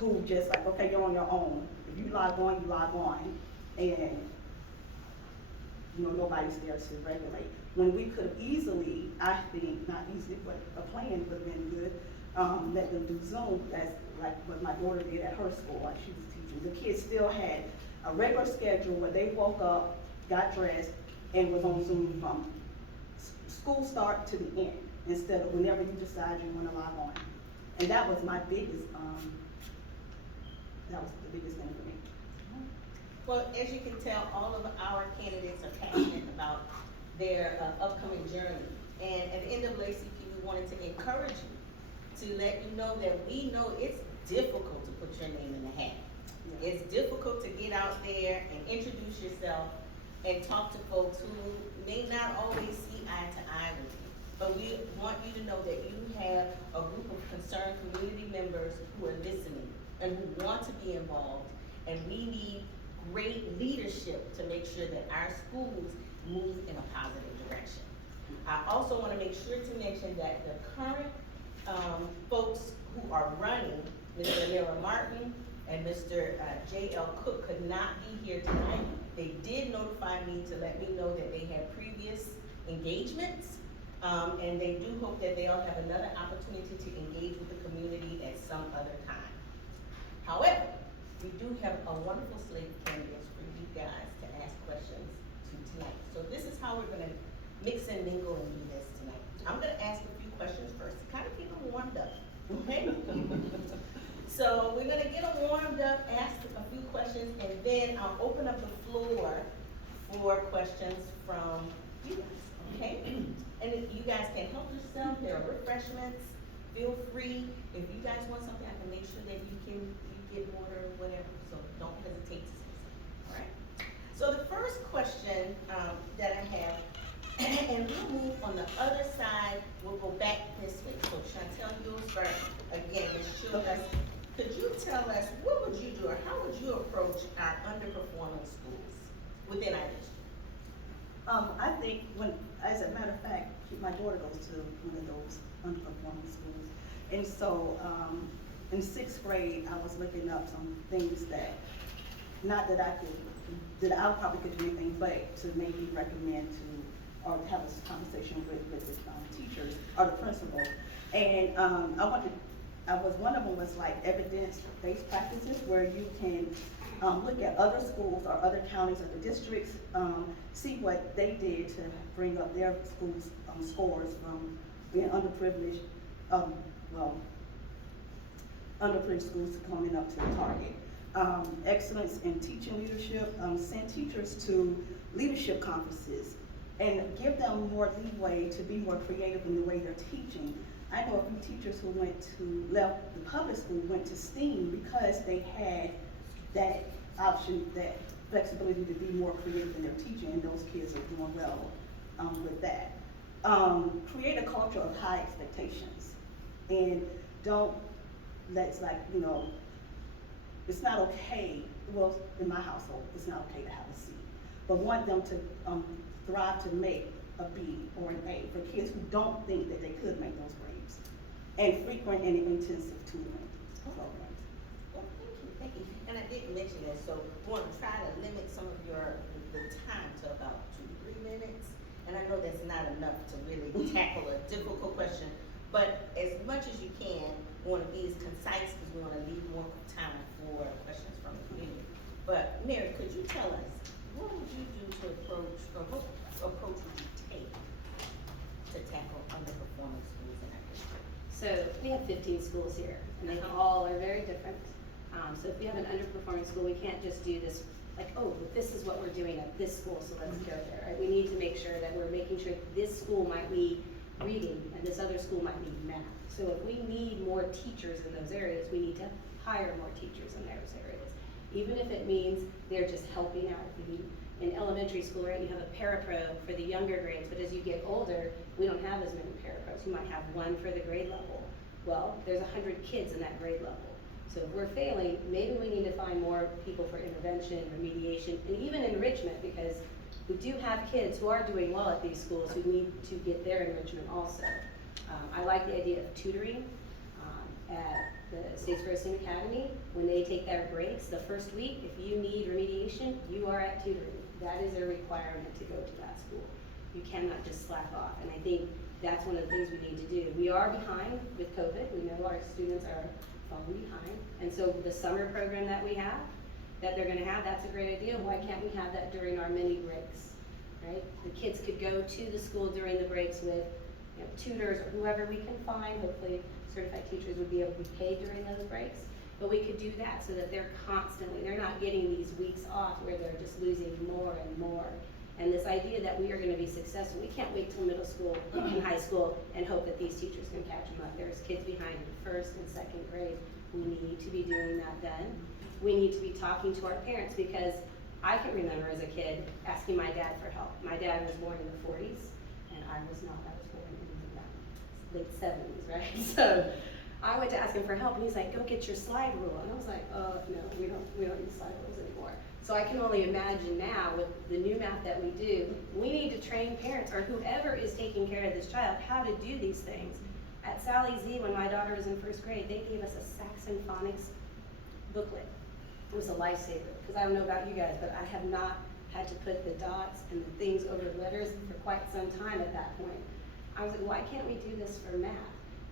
who just like, okay, you're on your own. If you log on, you log on. And, you know, nobody's there to regulate. When we could have easily, I think, not easily, but a plan would have been good, let them do Zoom, as like what my daughter did at her school, like she was teaching. The kids still had a regular schedule where they woke up, got dressed, and was on Zoom from school start to the end, instead of whenever you decide you want to log on. And that was my biggest, that was the biggest thing for me. Well, as you can tell, all of our candidates are passionate about their upcoming journey. And at NAACP, we wanted to encourage you to let you know that we know it's difficult to put your name in the hat. Yeah. It's difficult to get out there and introduce yourself and talk to folks who may not always see eye to eye with you. But we want you to know that you have a group of concerned community members who are listening and who want to be involved, and we need great leadership to make sure that our schools move in a positive direction. I also want to make sure to mention that the current folks who are running, Mr. Amira Martin and Mr. J.L. Cook, could not be here tonight. They did notify me to let me know that they had previous engagements, and they do hope that they'll have another opportunity to engage with the community at some other time. However, we do have a wonderful slate of candidates for you guys to ask questions to tonight. So this is how we're gonna mix and mingle and do this tonight. I'm gonna ask a few questions first to kind of keep them warmed up, okay? So we're gonna get them warmed up, ask a few questions, and then I'll open up the floor for questions from you guys, okay? And if you guys can help yourself, there are refreshments. Feel free. If you guys want something, I can make sure that you get water or whatever, so don't hesitate to say something, all right? So the first question that I have, and we'll move on the other side, we'll go back this way. So Shontelle, you'll start again, Ms. Childress. Could you tell us, what would you do, or how would you approach our underperforming schools within our district? I think as a matter of fact, my daughter goes to one of those underperforming schools. And so, in 6th grade, I was looking up some things that, not that I probably could do anything, but to maybe recommend to, or have a conversation with the teachers or the principal. And one of them was like evidence-based practices, where you can look at other schools or other counties or the districts, see what they did to bring up their schools' scores from being underprivileged, underprivileged schools coming up to the target. Excellence in teaching leadership, send teachers to leadership conferences and give them more leeway to be more creative in the way they're teaching. I know a few teachers who left the public school, went to STEAM because they had that option, that flexibility to be more creative in their teaching, and those kids are doing well with that. Create a culture of high expectations, and don't let's it's not okay, well, in my household, it's not okay to have a C, but want them to thrive to make a B or an A for kids who don't think that they could make those grades, and frequent and intensive tutoring programs. Well, thank you. And I didn't mention that, so we want to try to limit some of the time to about 2 to 3 minutes. And I know that's not enough to really tackle a difficult question, but as much as you can, we want to be as concise because we want to leave more time for questions from the community. But Mary, could you tell us, what would you do to approach, or what approach would you take to tackle underperforming schools in our district? So we have 15 schools here, and they all are very different. So if we have an underperforming school, we can't just do this like, oh, this is what we're doing at this school, so let's go there. Right? We need to make sure that we're making sure this school might need reading and this other school might need math. So if we need more teachers in those areas, we need to hire more teachers in those areas. Even if it means they're just helping out. In elementary school, right, you have a parapro for the younger grades, but as you get older, we don't have as many parapros. You might have one for the grade level. Well, there's 100 kids in that grade level. So if we're failing, maybe we need to find more people for intervention, remediation, and even enrichment, because we do have kids who are doing well at these schools who need to get their enrichment also. I like the idea of tutoring at the States Grossing Academy, when they take their breaks, the first week, if you need remediation, you are at tutoring. That is a requirement to go to that school. You cannot just slack off, and I think that's one of the things we need to do. We are behind with COVID. We know our students are falling behind, and so the summer program that we have, that they're gonna have, that's a great idea. Why can't we have that during our mini breaks, right? The kids could go to the school during the breaks with, you know, tutors or whoever we can find. Hopefully certified teachers would be able to be paid during those breaks. But we could do that so that they're not getting these weeks off where they're just losing more and more. And this idea that we are gonna be successful, we can't wait till middle school and high school and hope that these teachers can catch them up. There's kids behind in first and second grade. We need to be doing that then. We need to be talking to our parents, because I can remember as a kid asking my dad for help. My dad was born in the 40s, and I was not. I was born in the late 70s, right? So I went to ask him for help, and he's like, "Go get your slide rule." And I was like, "Oh no, we don't use slide rules anymore." So I can only imagine now with the new math that we do, we need to train parents or whoever is taking care of this child how to do these things. At Sally Z, when my daughter was in first grade, they gave us a Saxon phonics booklet. It was a lifesaver, because I don't know about you guys, but I have not had to put the dots and the things over the letters for quite some time at that point. I was like, why can't we do this for math?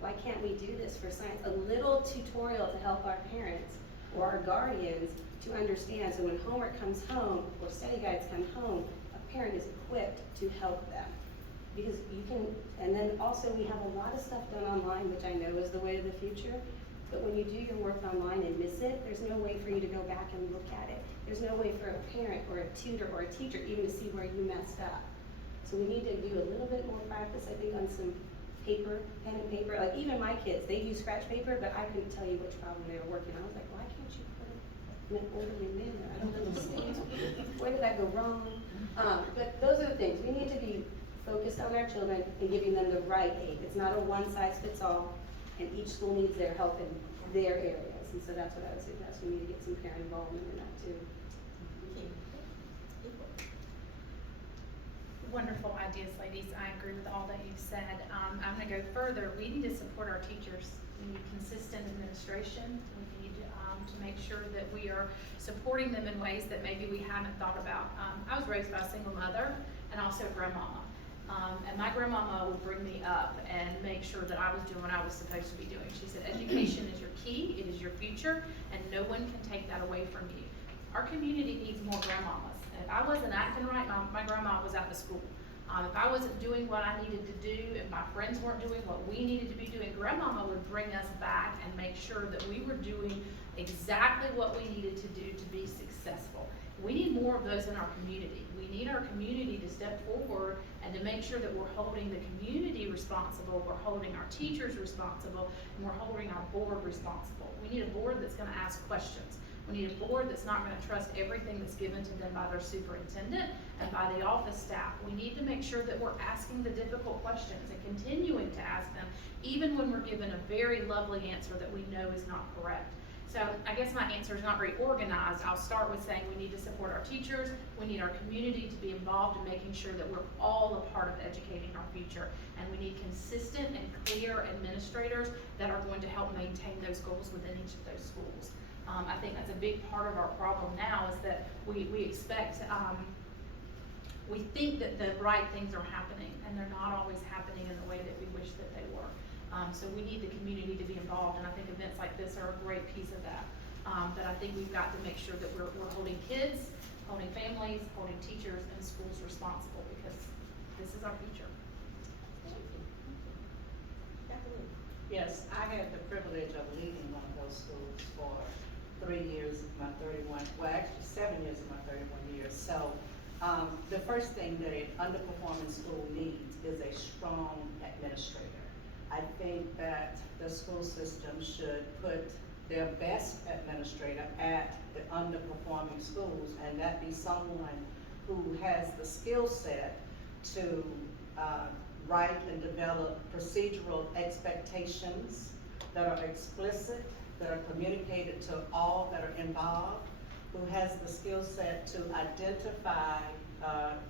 Why can't we do this for science? A little tutorial to help our parents or our guardians to understand, so when homework comes home or study guides come home, a parent is equipped to help them. Because you can, and then also we have a lot of stuff done online, which I know is the way of the future. But when you do your work online and miss it, there's no way for you to go back and look at it. There's no way for a parent or a tutor or a teacher even to see where you messed up. So we need to do a little bit more practice, I think, on some paper, pen and paper. Like even my kids, they use scratch paper, but I couldn't tell you which problem they were working on. I was like, why can't you put it orderly manner? I don't understand. Where did I go wrong? But those are the things. We need to be focused on our children and giving them the right aid. It's not a one-size-fits-all. And each school needs their help in their areas, and so that's what I would suggest. We need to get some parent involvement in that too. Wonderful ideas, ladies. I agree with all that you've said. I'm gonna go further. We need to support our teachers. We need consistent administration. We need to make sure that we are supporting them in ways that maybe we haven't thought about. I was raised by a single mother and also a grandmama. And my grandmama would bring me up and make sure that I was doing what I was supposed to be doing. She said, education is your key, it is your future, and no one can take that away from you. Our community needs more grandmamas. If I wasn't acting right, my grandma was out of school. If I wasn't doing what I needed to do, if my friends weren't doing what we needed to be doing, grandmama would bring us back and make sure that we were doing exactly what we needed to do to be successful. We need more of those in our community. We need our community to step forward and to make sure that we're holding the community responsible, we're holding our teachers responsible, and we're holding our board responsible. We need a board that's gonna ask questions. We need a board that's not gonna trust everything that's given to them by their superintendent and by the office staff. We need to make sure that we're asking the difficult questions and continuing to ask them, even when we're given a very lovely answer that we know is not correct. So I guess my answer is not very organized. I'll start with saying we need to support our teachers. We need our community to be involved in making sure that we're all a part of educating our future. And we need consistent and clear administrators that are going to help maintain those goals within each of those schools. I think that's a big part of our problem now is that we expect, we think that the right things are happening and they're not always happening in the way that we wish that they were. So we need the community to be involved, and I think events like this are a great piece of that. But I think we've got to make sure that we're holding kids, holding families, holding teachers and schools responsible, because this is our future. Yes, I had the privilege of leading one of those schools for 3 years of my 31, well actually 7 years of my 31 years. So the first thing that an underperforming school needs is a strong administrator. I think that the school system should put their best administrator at the underperforming schools, and that be someone who has the skill set to write and develop procedural expectations that are explicit, that are communicated to all that are involved, who has the skill set to identify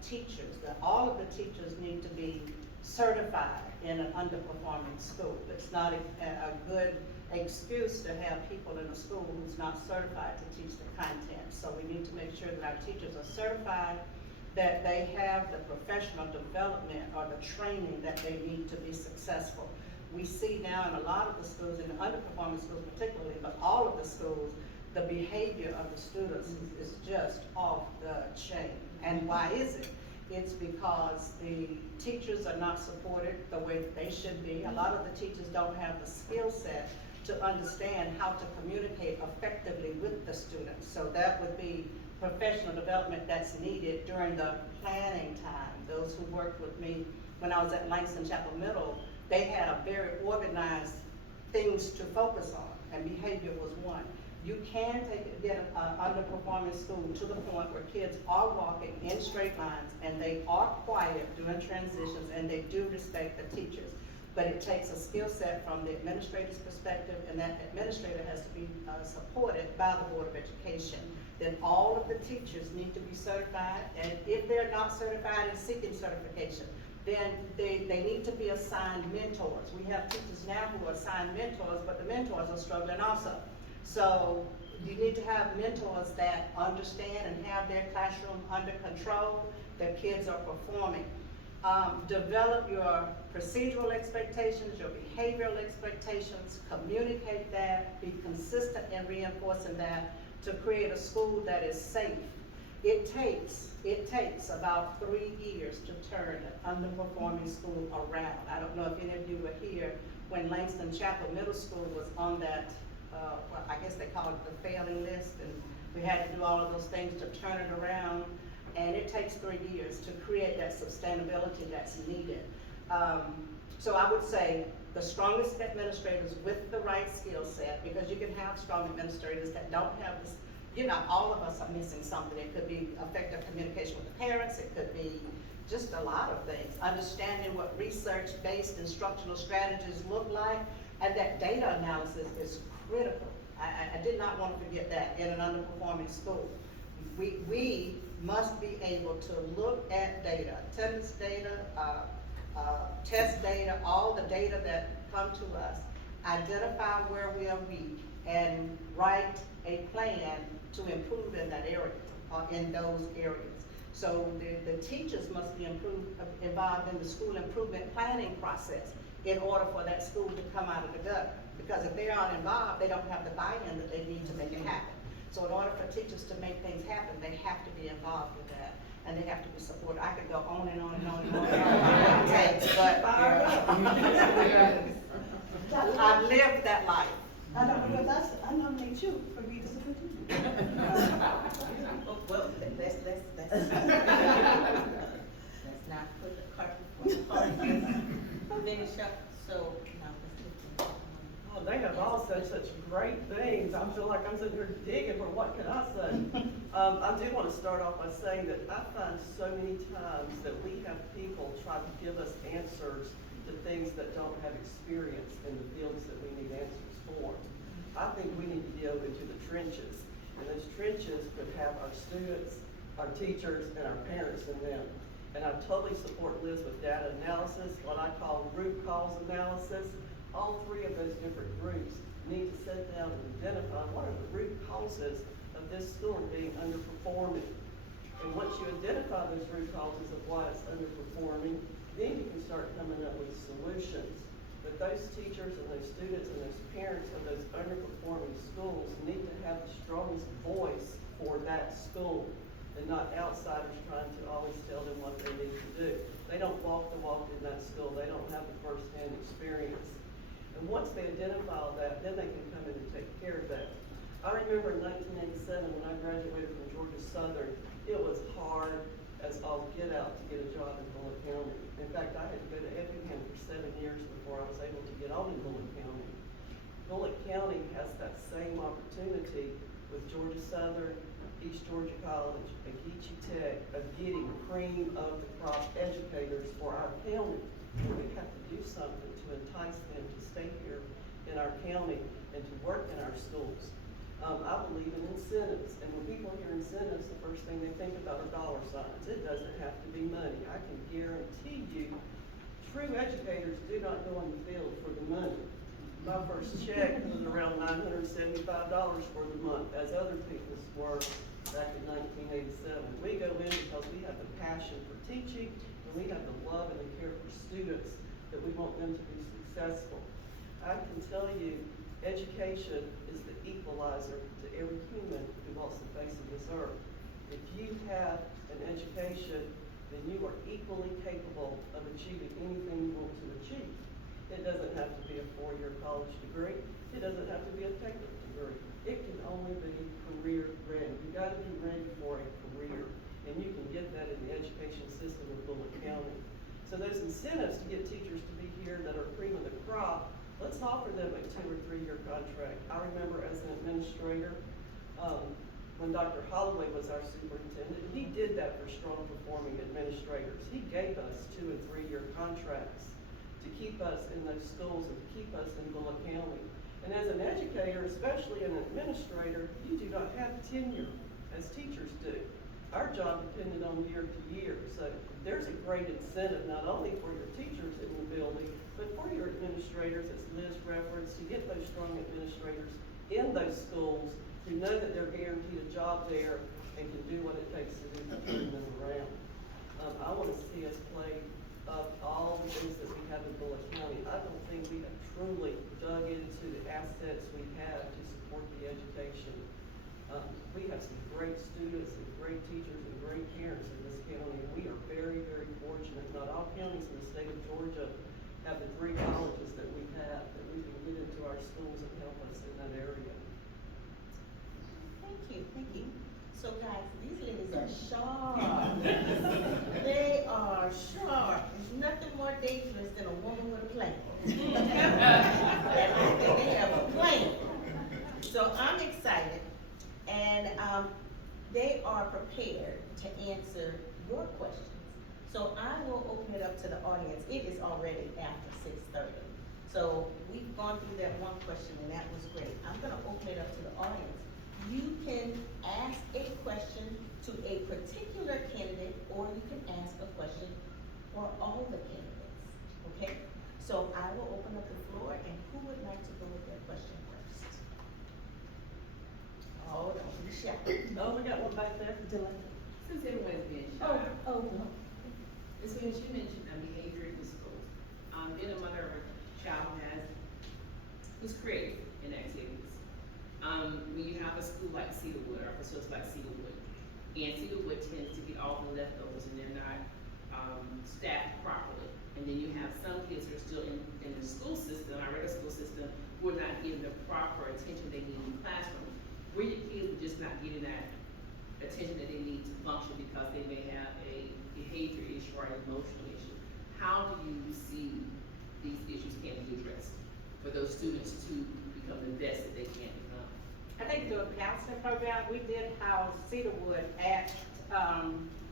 teachers, that all of the teachers need to be certified in an underperforming school. It's not a good excuse to have people in a school who's not certified to teach the content. So we need to make sure that our teachers are certified, that they have the professional development or the training that they need to be successful. We see now in a lot of the schools, in the underperforming schools particularly, but all of the schools, the behavior of the students is just off the chain. And why is it? It's because the teachers are not supported the way that they should be. A lot of the teachers don't have the skill set to understand how to communicate effectively with the students. So that would be professional development that's needed during the planning time. Those who worked with me when I was at Langston Chapel Middle, they had a very organized things to focus on, and behavior was one. You can get an underperforming school to the point where kids are walking in straight lines and they are quiet during transitions and they do respect the teachers. But it takes a skill set from the administrator's perspective, and that administrator has to be supported by the Board of Education. Then all of the teachers need to be certified, and if they're not certified and seeking certification, then they need to be assigned mentors. We have teachers now who are assigned mentors, but the mentors are struggling also. So you need to have mentors that understand and have their classroom under control. Their kids are performing. Develop your procedural expectations, your behavioral expectations, communicate that, be consistent in reinforcing that to create a school that is safe. It takes about 3 years to turn an underperforming school around. I don't know if any of you were here when Langston Chapel Middle School was on that, well, I guess they call it the failing list, and we had to do all of those things to turn it around. And it takes 3 years to create that sustainability that's needed. So I would say the strongest administrators with the right skill set, because you can have strong administrators that don't have this, you know, all of us are missing something. It could be effective communication with the parents, it could be just a lot of things. Understanding what research-based instructional strategies look like, and that data analysis is critical. I did not want to forget that in an underperforming school. We must be able to look at data, attendance data, test data, all the data that come to us, identify where we are weak, and write a plan to improve in that area, in those areas. So the teachers must be involved in the school improvement planning process in order for that school to come out of the gutter. Because if they aren't involved, they don't have the buy-in that they need to make it happen. So in order for teachers to make things happen, they have to be involved with that, and they have to be supported. I could go on and on and on and on and on, but I've lived that life. I know, because I nominate you for leaders of the Well, let's not put the cart before the horse. Finish up, so now let's Oh, they have all said such great things. I feel like I'm sitting here digging for what can I say. I do want to start off by saying that I find so many times that we have people try to give us answers to things that don't have experience in the fields that we need answers for. I think we need to go into the trenches, and those trenches could have our students, our teachers, and our parents in them. And I totally support Liz with data analysis, what I call root cause analysis. All three of those different groups need to sit down and identify what are the root causes of this school being underperforming. And once you identify those root causes of why it's underperforming, then you can start coming up with solutions. But those teachers and those students and those parents of those underperforming schools need to have the strongest voice for that school, and not outsiders trying to always tell them what they need to do. They don't walk the walk in that school. They don't have the first-hand experience. And once they identify all that, then they can come in and take care of that. I remember in 1987 when I graduated from Georgia Southern, it was hard as all get out to get a job in Bulloch County. In fact, I had to go to Effingham for 7 years before I was able to get on in Bulloch County. Bulloch County has that same opportunity with Georgia Southern, East Georgia College, and Geechee Tech of getting cream of the crop educators for our county. And we have to do something to entice them to stay here in our county and to work in our schools. I believe in incentives, and when people hear incentives, the first thing they think about are dollar signs. It doesn't have to be money. I can guarantee you, true educators do not go in the field for the money. My first check was around $975 for the month, as other people's were back in 1987. We go in because we have the passion for teaching, and we have the love and the care for students that we want them to be successful. I can tell you, education is the equalizer to every human who walks the face of this earth. If you have an education, then you are equally capable of achieving anything you want to achieve. It doesn't have to be a four-year college degree. It doesn't have to be a technical degree. It can only be career ready. You gotta be ready for a career, and you can get that in the education system of Bulloch County. So those incentives to get teachers to be here that are cream of the crop, let's offer them a 2 or 3 year contract. I remember as an administrator, when Dr. Holloway was our superintendent, he did that for strong performing administrators. He gave us 2 and 3 year contracts to keep us in those schools and to keep us in Bulloch County. And as an educator, especially an administrator, you do not have tenure as teachers do. Our job depended on year to year. So there's a great incentive not only for your teachers in the building, but for your administrators, as Liz referenced, to get those strong administrators in those schools who know that they're guaranteed a job there and can do what it takes to do to turn them around. I want to see us play up all the things that we have in Bulloch County. I don't think we have truly dug into the assets we have to support the education. We have some great students and great teachers and great parents in this county, and we are very, very fortunate. Not all counties in the state of Georgia have the 3 colleges that we have, that we can get into our schools and help us in that area. Thank you. So guys, these ladies are sharp. They are sharp. There's nothing more dangerous than a woman with a plan. And I think they have a plan. So I'm excited, and they are prepared to answer your questions. So I will open it up to the audience. It is already after 6:30. So we've gone through that one question, and that was great. I'm gonna open it up to the audience. You can ask a question to a particular candidate, or you can ask a question for all the candidates, okay? So I will open up the floor, and who would like to go with their question first? Oh, don't be shy. Oh, we got one back there. Since everyone's being shy, No. Ms. Williams, you mentioned behavior in the schools. Being a mother of a child who's creative in activities. When you have a school like Cedarwood, or a facility like Cedarwood, and Cedarwood tends to get all the leftovers and they're not staffed properly. And then you have some kids who are still in the school system, our regular school system, who are not getting the proper attention they need in the classroom. Where your kids are just not getting that attention that they need to function because they may have a behavior issue or an emotional issue. How do you see these issues can be addressed for those students to become the best that they can become? I think through a counseling program, we did house Cedarwood at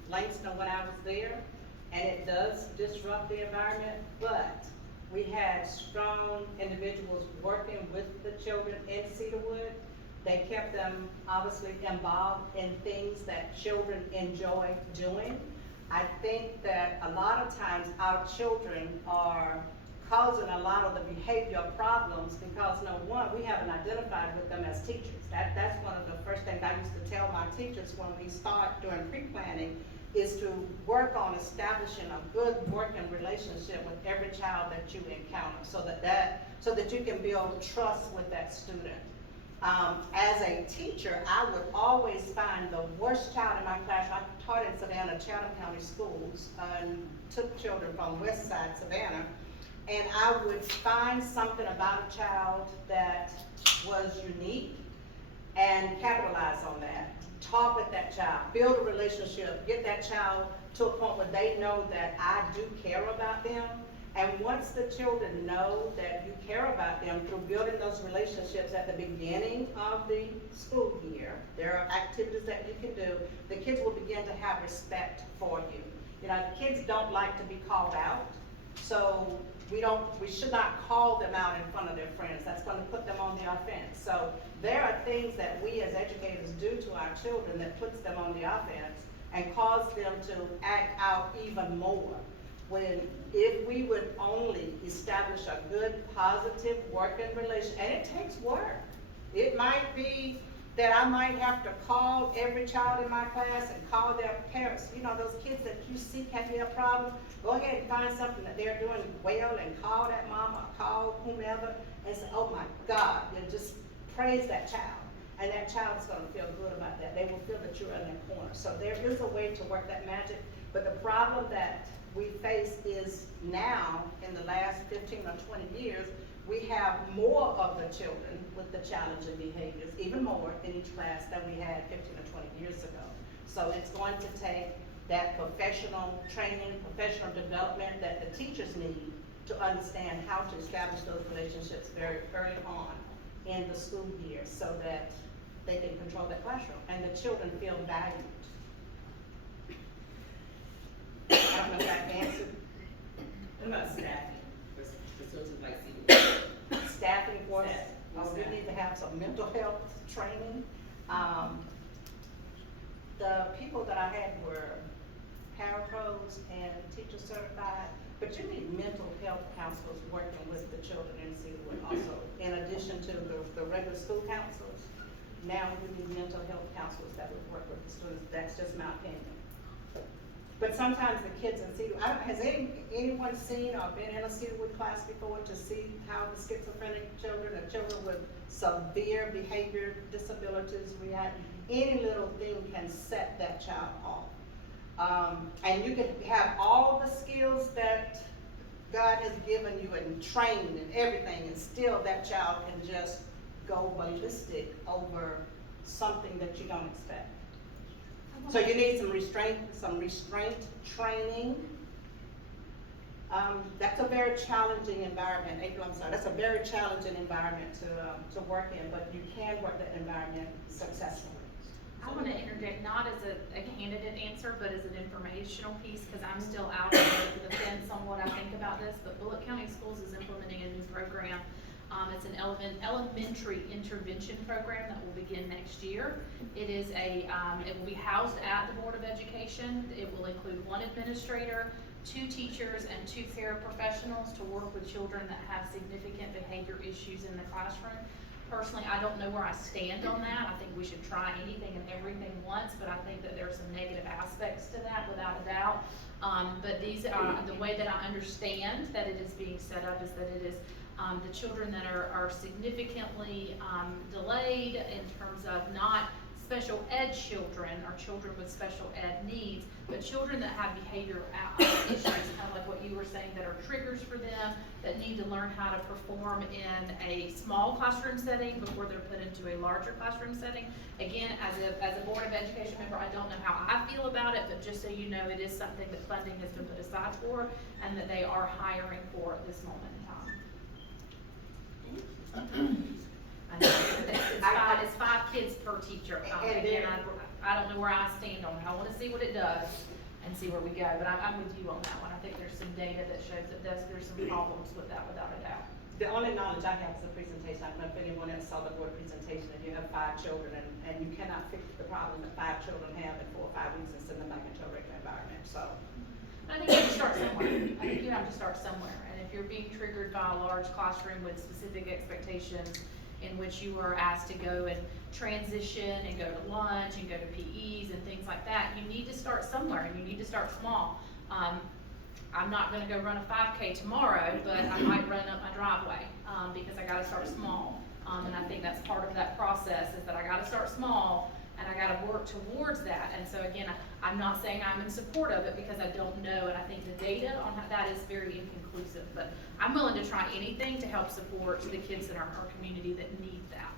Langston when I was there, and it does disrupt the environment, but we had strong individuals working with the children in Cedarwood. They kept them obviously involved in things that children enjoy doing. I think that a lot of times our children are causing a lot of the behavioral problems because, no one, we haven't identified with them as teachers. That's one of the first things I used to tell my teachers when we start doing pre-planning, is to work on establishing a good working relationship with every child that you encounter, so that you can build trust with that student. As a teacher, I would always find the worst child in my class. I taught in Savannah, Chatham County Schools, and took children from West Side Savannah. And I would find something about a child that was unique and capitalize on that. Talk with that child, build a relationship, get that child to a point where they know that I do care about them. And once the children know that you care about them through building those relationships at the beginning of the school year, there are activities that you can do, the kids will begin to have respect for you. You know, kids don't like to be called out, so we should not call them out in front of their friends. That's going to put them on the offense. So there are things that we as educators do to our children that puts them on the offense and cause them to act out even more. if we would only establish a good, positive working relation, and it takes work. It might be that I might have to call every child in my class and call their parents. You know, those kids that you see can be a problem, go ahead and find something that they're doing well and call that mama, call whomever, and say, oh my God, and just praise that child. And that child is gonna feel good about that. They will feel that you're in their corner. So there is a way to work that magic, but the problem that we face is now, in the last 15 or 20 years, we have more of the children with the challenging behaviors, even more in each class than we had 15 or 20 years ago. So it's going to take that professional training, professional development that the teachers need to understand how to establish those relationships very early on in the school year so that they can control that classroom and the children feel valued. I don't know if I answered. What about staffing for facilities like CETA? Staffing for us, Staff. we need to have some mental health training. The people that I had were parapros and teacher certified, but you need mental health counselors working with the children in Cedarwood also. In addition to the regular school counselors, now we need mental health counselors that would work with the students. That's just my opinion. But sometimes the kids in Cedarwood, has anyone seen or been in a Cedarwood class before to see how the schizophrenic children or children with severe behavior disabilities react? Any little thing can set that child off. And you can have all the skills that God has given you and trained and everything, and still that child can just go ballistic over something that you don't expect. So you need some restraint training. That's a very challenging environment. April, I'm sorry, that's a very challenging environment to work in, but you can work that environment successfully. I want to interject, not as a candidate answer, but as an informational piece, because I'm still out on the fence on what I think about this, but Bulloch County Schools is implementing a new program. It's an elementary intervention program that will begin next year. It is it will be housed at the Board of Education. It will include one administrator, 2 teachers, and 2 paraprofessionals to work with children that have significant behavior issues in the classroom. Personally, I don't know where I stand on that. I think we should try anything and everything once, but I think that there are some negative aspects to that without a doubt. But these are, the way that I understand that it is being set up is that it is the children that are significantly delayed in terms of not special ed children or children with special ed needs, but children that have behavior issues, kind of like what you were saying, that are triggers for them, that need to learn how to perform in a small classroom setting before they're put into a larger classroom setting. Again, as a Board of Education member, I don't know how I feel about it, but just so you know, it is something that funding has been put aside for and that they are hiring for at this moment in time. I know, it's 5 kids per teacher. Again, I don't know where I stand on it. I want to see what it does and see where we go, but I'm with you on that one. I think there's some data that shows that there's some problems with that without a doubt. The only knowledge I have is the presentation. I don't know if anyone else saw the board presentation, and you have 5 children, and you cannot fix the problem that 5 children have in 4 or 5 weeks and send them back into a regular environment, so. I think you have to start somewhere. I think you have to start somewhere, and if you're being triggered by a large classroom with specific expectations in which you are asked to go and transition and go to lunch and go to PEs and things like that, you need to start somewhere, and you need to start small. I'm not gonna go run a 5K tomorrow, but I might run up my driveway, because I gotta start small. And I think that's part of that process, is that I gotta start small and I gotta work towards that. And so again, I'm not saying I'm in support of it because I don't know, and I think the data on that is very inconclusive, but I'm willing to try anything to help support the kids in our community that need that.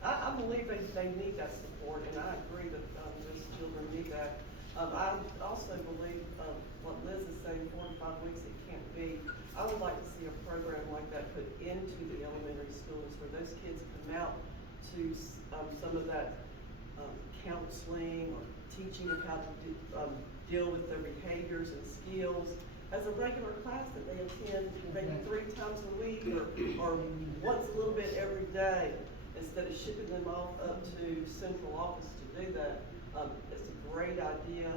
I believe they need that support, and I agree that those children need that. I also believe what Liz is saying, 4 to 5 weeks, it can't be. I would like to see a program like that put into the elementary schools where those kids come out to some of that counseling or teaching of how to deal with their behaviors and skills as a regular class that they attend maybe 3 times a week or once a little bit every day, instead of shipping them off up to central office to do that. It's a great idea,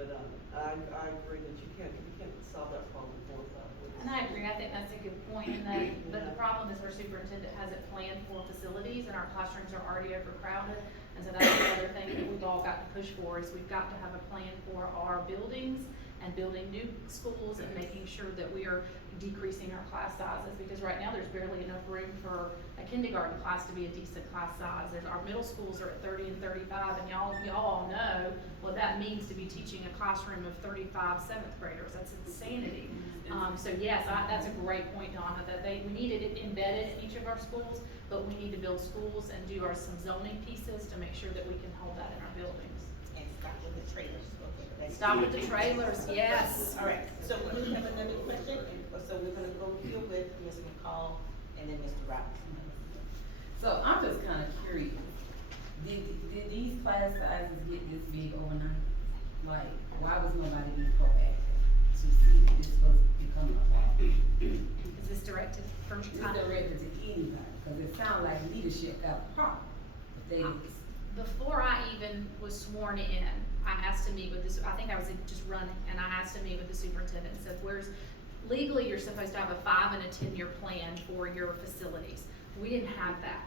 But, I agree that you can't solve that problem for that. And I agree, I think that's a good point, and but the problem is our superintendent hasn't planned for facilities, and our classrooms are already overcrowded. And so that's the other thing that we've all got to push for, is we've got to have a plan for our buildings and building new schools and making sure that we are decreasing our class sizes, because right now there's barely enough room for a kindergarten class to be a decent class size. Our middle schools are at 30 and 35, and y'all all know what that means to be teaching a classroom of 35 seventh graders. That's insanity. So yes, that's a great point, Donna, that we need it embedded in each of our schools, but we need to build schools and do some zoning pieces to make sure that we can hold that in our buildings. And stop with the trailers. Okay, Stop with the trailers, yes. All right, so we have another question, so we're gonna go here with Ms. McCall and then Mr. Robinson. So I'm just kind of curious, did these class sizes get this big overnight? Like, why was nobody being proactive to see that this was becoming a problem? Is this directed for? It's directed to anybody, cause it sounds like leadership got a problem. If they, Before I even was sworn in, I asked to meet with this, I think I was just running, and I asked to meet with the superintendent and said, legally, you're supposed to have a 5 and a 10-year plan for your facilities. We didn't have that.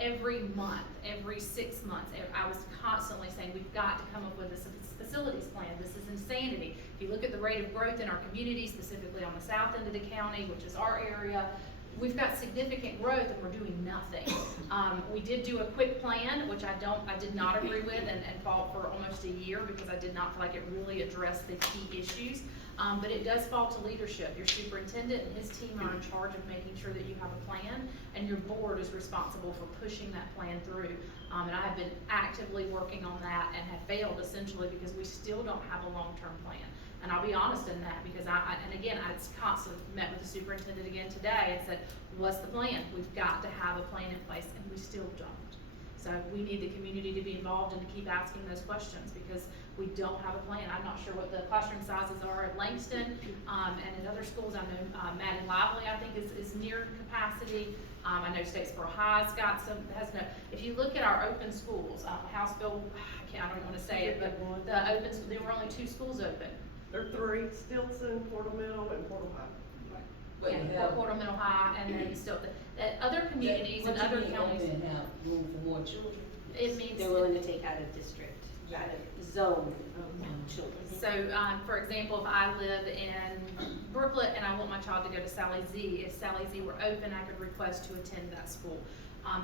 Every month, every 6 months, I was constantly saying, we've got to come up with a facilities plan. This is insanity. If you look at the rate of growth in our community, specifically on the south end of the county, which is our area, we've got significant growth and we're doing nothing. We did do a quick plan, which I did not agree with and fought for almost a year, because I did not feel like it really addressed the key issues. But it does fall to leadership. Your superintendent and his team are in charge of making sure that you have a plan, and your board is responsible for pushing that plan through. And I have been actively working on that and have failed essentially because we still don't have a long-term plan. And I'll be honest in that, because I constantly met with the superintendent again today and said, what's the plan? We've got to have a plan in place, and we still don't. So we need the community to be involved and to keep asking those questions, because we don't have a plan. I'm not sure what the classroom sizes are at Langston, and at other schools. I know Maddie Lively, I think, is near capacity. I know Statesboro High's got if you look at our open schools, House Bill, I don't want to say it, but there were only 2 schools open. There are 3, Stilton, Portal Middle, and Portal High. but you Yeah, have. Portal Middle High, and then still, other communities and other counties, And have room for more children. it means. They're willing to take out of district, out of zone children. So, for example, if I live in Brooklet and I want my child to go to Sally Z, if Sally Z were open, I could request to attend that school.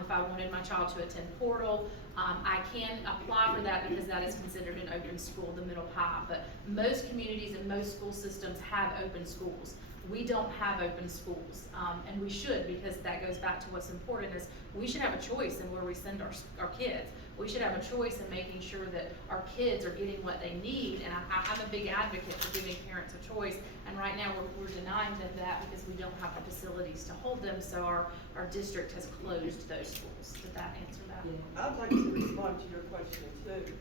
If I wanted my child to attend Portal, I can apply for that because that is considered an open school, the Middle High. But most communities and most school systems have open schools. We don't have open schools, and we should, because that goes back to what's important is we should have a choice in where we send our kids. We should have a choice in making sure that our kids are getting what they need, and I'm a big advocate for giving parents a choice, and right now we're denying them that because we don't have the facilities to hold them, so our district has closed those schools. Did that answer that? Yeah. I'd like to respond to your question too.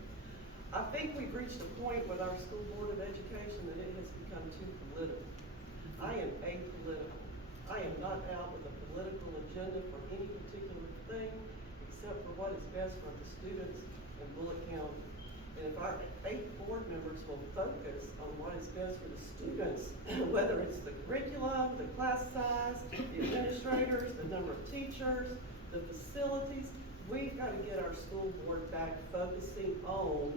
I think we've reached a point with our school board of education that it has become too political. I am apolitical. I am not out with a political agenda for any particular thing except for what is best for the students in Bulloch County. And if our 8 board members will focus on what is best for the students, whether it's the curriculum, the class size, the administrators, the number of teachers, the facilities, we've got to get our school board back focusing on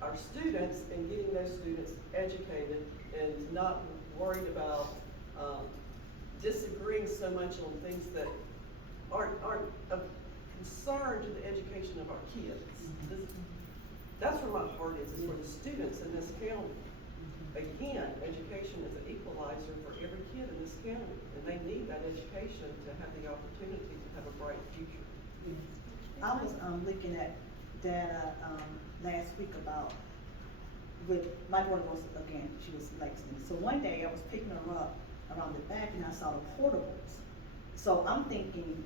our students and getting those students educated and not worried about disagreeing so much on things that aren't of concern to the education of our kids. That's where my heart is for the students in this county. Again, education is an equalizer for every kid in this county, and they need that education to have the opportunity to have a bright future. I was looking at data last week about my daughter was, again, she was Langston. So one day I was picking her up around the back and I saw the portables. So I'm thinking,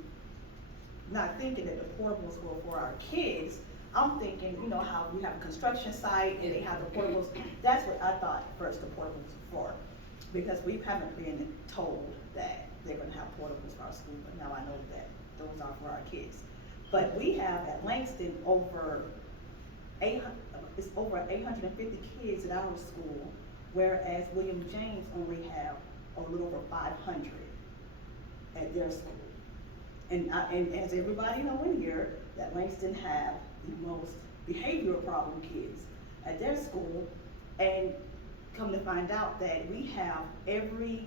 not thinking that the portables were for our kids. I'm thinking, you know how we have a construction site and they have the portables. That's what I thought first the portables were for. Because we haven't been told that they're gonna have portables for our school, but now I know that those are for our kids. But we have at Langston over it's over 850 kids at our school, whereas William James only have a little over 500 at their school. And as everybody know in here, that Langston have the most behavioral problem kids at their school, and come to find out that we have every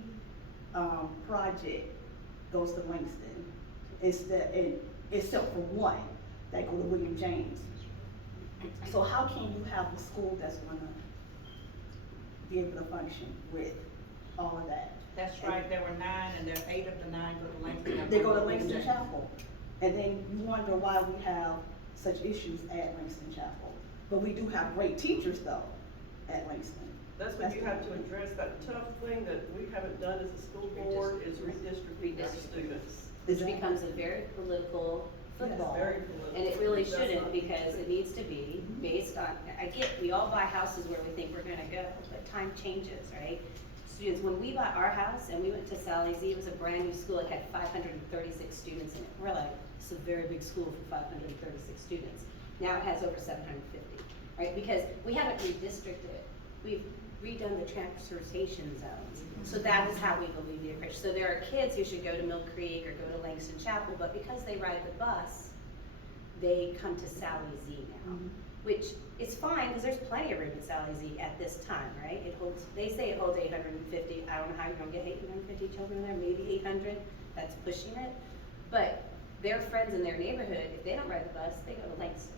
project goes to Langston, except for one that go to William James. So how can you have a school that's gonna be able to function with all of that? That's right, there were 9, and there 8 of the 9 go to Langston. They go to Langston Chapel, and then you wonder why we have such issues at Langston Chapel. But we do have great teachers though, at Langston. That's what you have to address. That tough thing that we haven't done as a school board is redistricting our students. Which becomes a very political football. very political. And it really It does shouldn't, not. because it needs to be based on, we all buy houses where we think we're gonna go, but time changes, right? Students, when we bought our house and we went to Sally Z, it was a brand new school, it had 536 students in it. We're like, it's a very big school for 536 students. Now it has over 750, right? Because we haven't redistricted it. We've redone the transportation zones. So that is how we believe the approach. So there are kids who should go to Mill Creek or go to Langston Chapel, but because they ride the bus, they come to Sally Z now, which is fine, because there's plenty of room at Sally Z at this time, right? It holds, they say it holds 850. I don't know how you're gonna get 850 children there, maybe 800, that's pushing it. But their friends in their neighborhood, if they don't ride the bus, they go to Langston.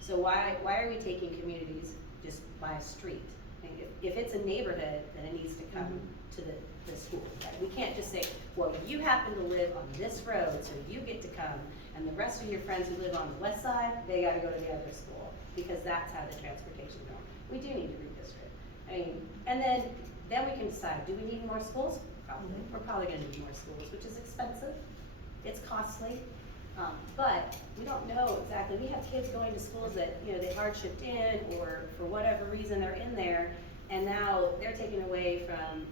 So why are we taking communities just by a street? And if it's a neighborhood, then it needs to come to the school. Right? We can't just say, well, you happen to live on this road, so you get to come, and the rest of your friends who live on the west side, they gotta go to the other school, because that's how the transportation's going. We do need to redistrict. I mean, and then we can decide, do we need more schools? Probably. We're probably gonna need more schools, which is expensive. It's costly. But we don't know exactly. We have kids going to schools that, you know, they hardshipped in, or for whatever reason they're in there, and now they're taken away from,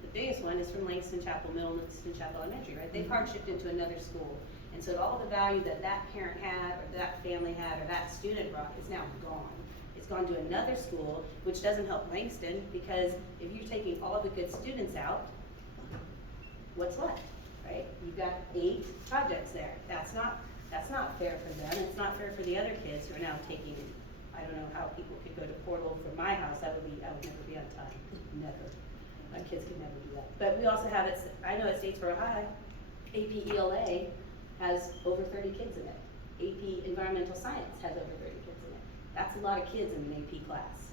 the biggest one is from Langston Chapel Middle, Langston Chapel Elementary, right? They've hardshipped into another school. And so all the value that that parent had, or that family had, or that student brought is now gone. It's gone to another school, which doesn't help Langston, because if you're taking all the good students out, what's left? Right? You've got 8 projects there. That's not fair for them. It's not fair for the other kids who are now taking, I don't know how people could go to Portal from my house. I would never be on time. Never. My kids could never do that. But we also have I know at Statesboro High, AP ELA has over 30 kids in it. AP Environmental Science has over 30 kids in it. That's a lot of kids in an AP class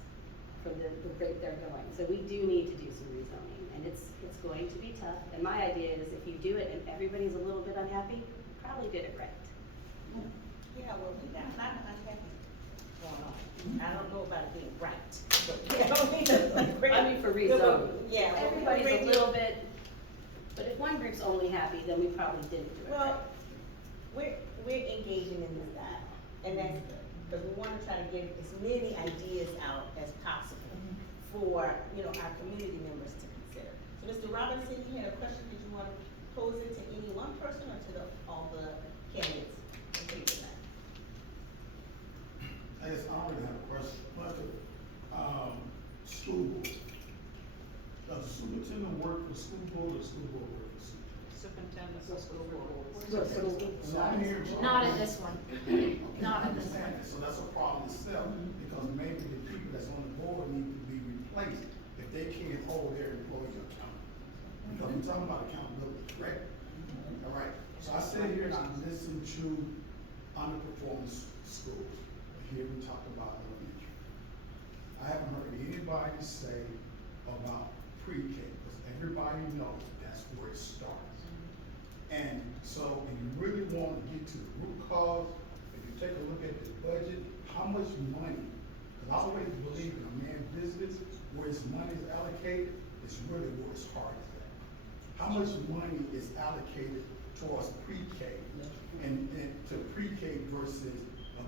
for the rate they're going. So we do need to do some rezoning, and it's going to be tough. And my idea is if you do it and everybody's a little bit unhappy, you probably did it right. Yeah, well, we got a lot of unhappy going on. I don't know about it being right, but we don't need to. I mean, for rezoning. Yeah. Everybody's a little bit, but if one group's only happy, then we probably didn't do it right. Well, we're engaging in this dialogue, and that's good, because we want to try to get as many ideas out as possible for, you know, our community members to consider. So Mr. Robinson, you had a question, did you want to pose it to any one person or to all the candidates? I guess I already have a question, but school board. Does the superintendent work for the school board or the school board work for the superintendent? Superintendent of school board. So I'm hearing. Not in this one. Not in this one. Understand that. So that's a problem itself, because maybe the people that's on the board need to be replaced if they can't hold their employees accountable. Because we're talking about accountability, correct? All right, so I sit here and I listen to underperforming schools. Here we talk about elementary. I haven't heard anybody say about pre-K, because everybody knows that's where it starts. And so, if you really want to get to the root cause, if you take a look at the budget, how much money, because I always believe in a man's business, where his money is allocated, it's really where his heart is at. How much money is allocated towards pre-K and to pre-K versus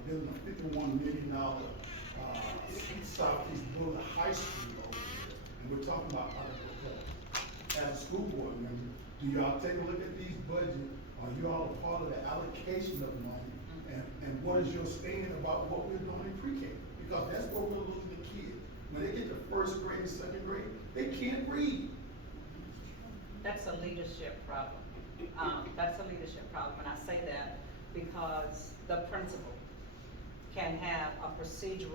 building a $51 million Southeast Bulloch High School over there, and we're talking about underperforming. As a school board member, do y'all take a look at these budgets? Are you all a part of the allocation of money? And what is your stand about what we're doing in pre-K? Because that's what we're They can't read. That's a leadership problem. That's a leadership problem, and I say that because the principal can have a procedures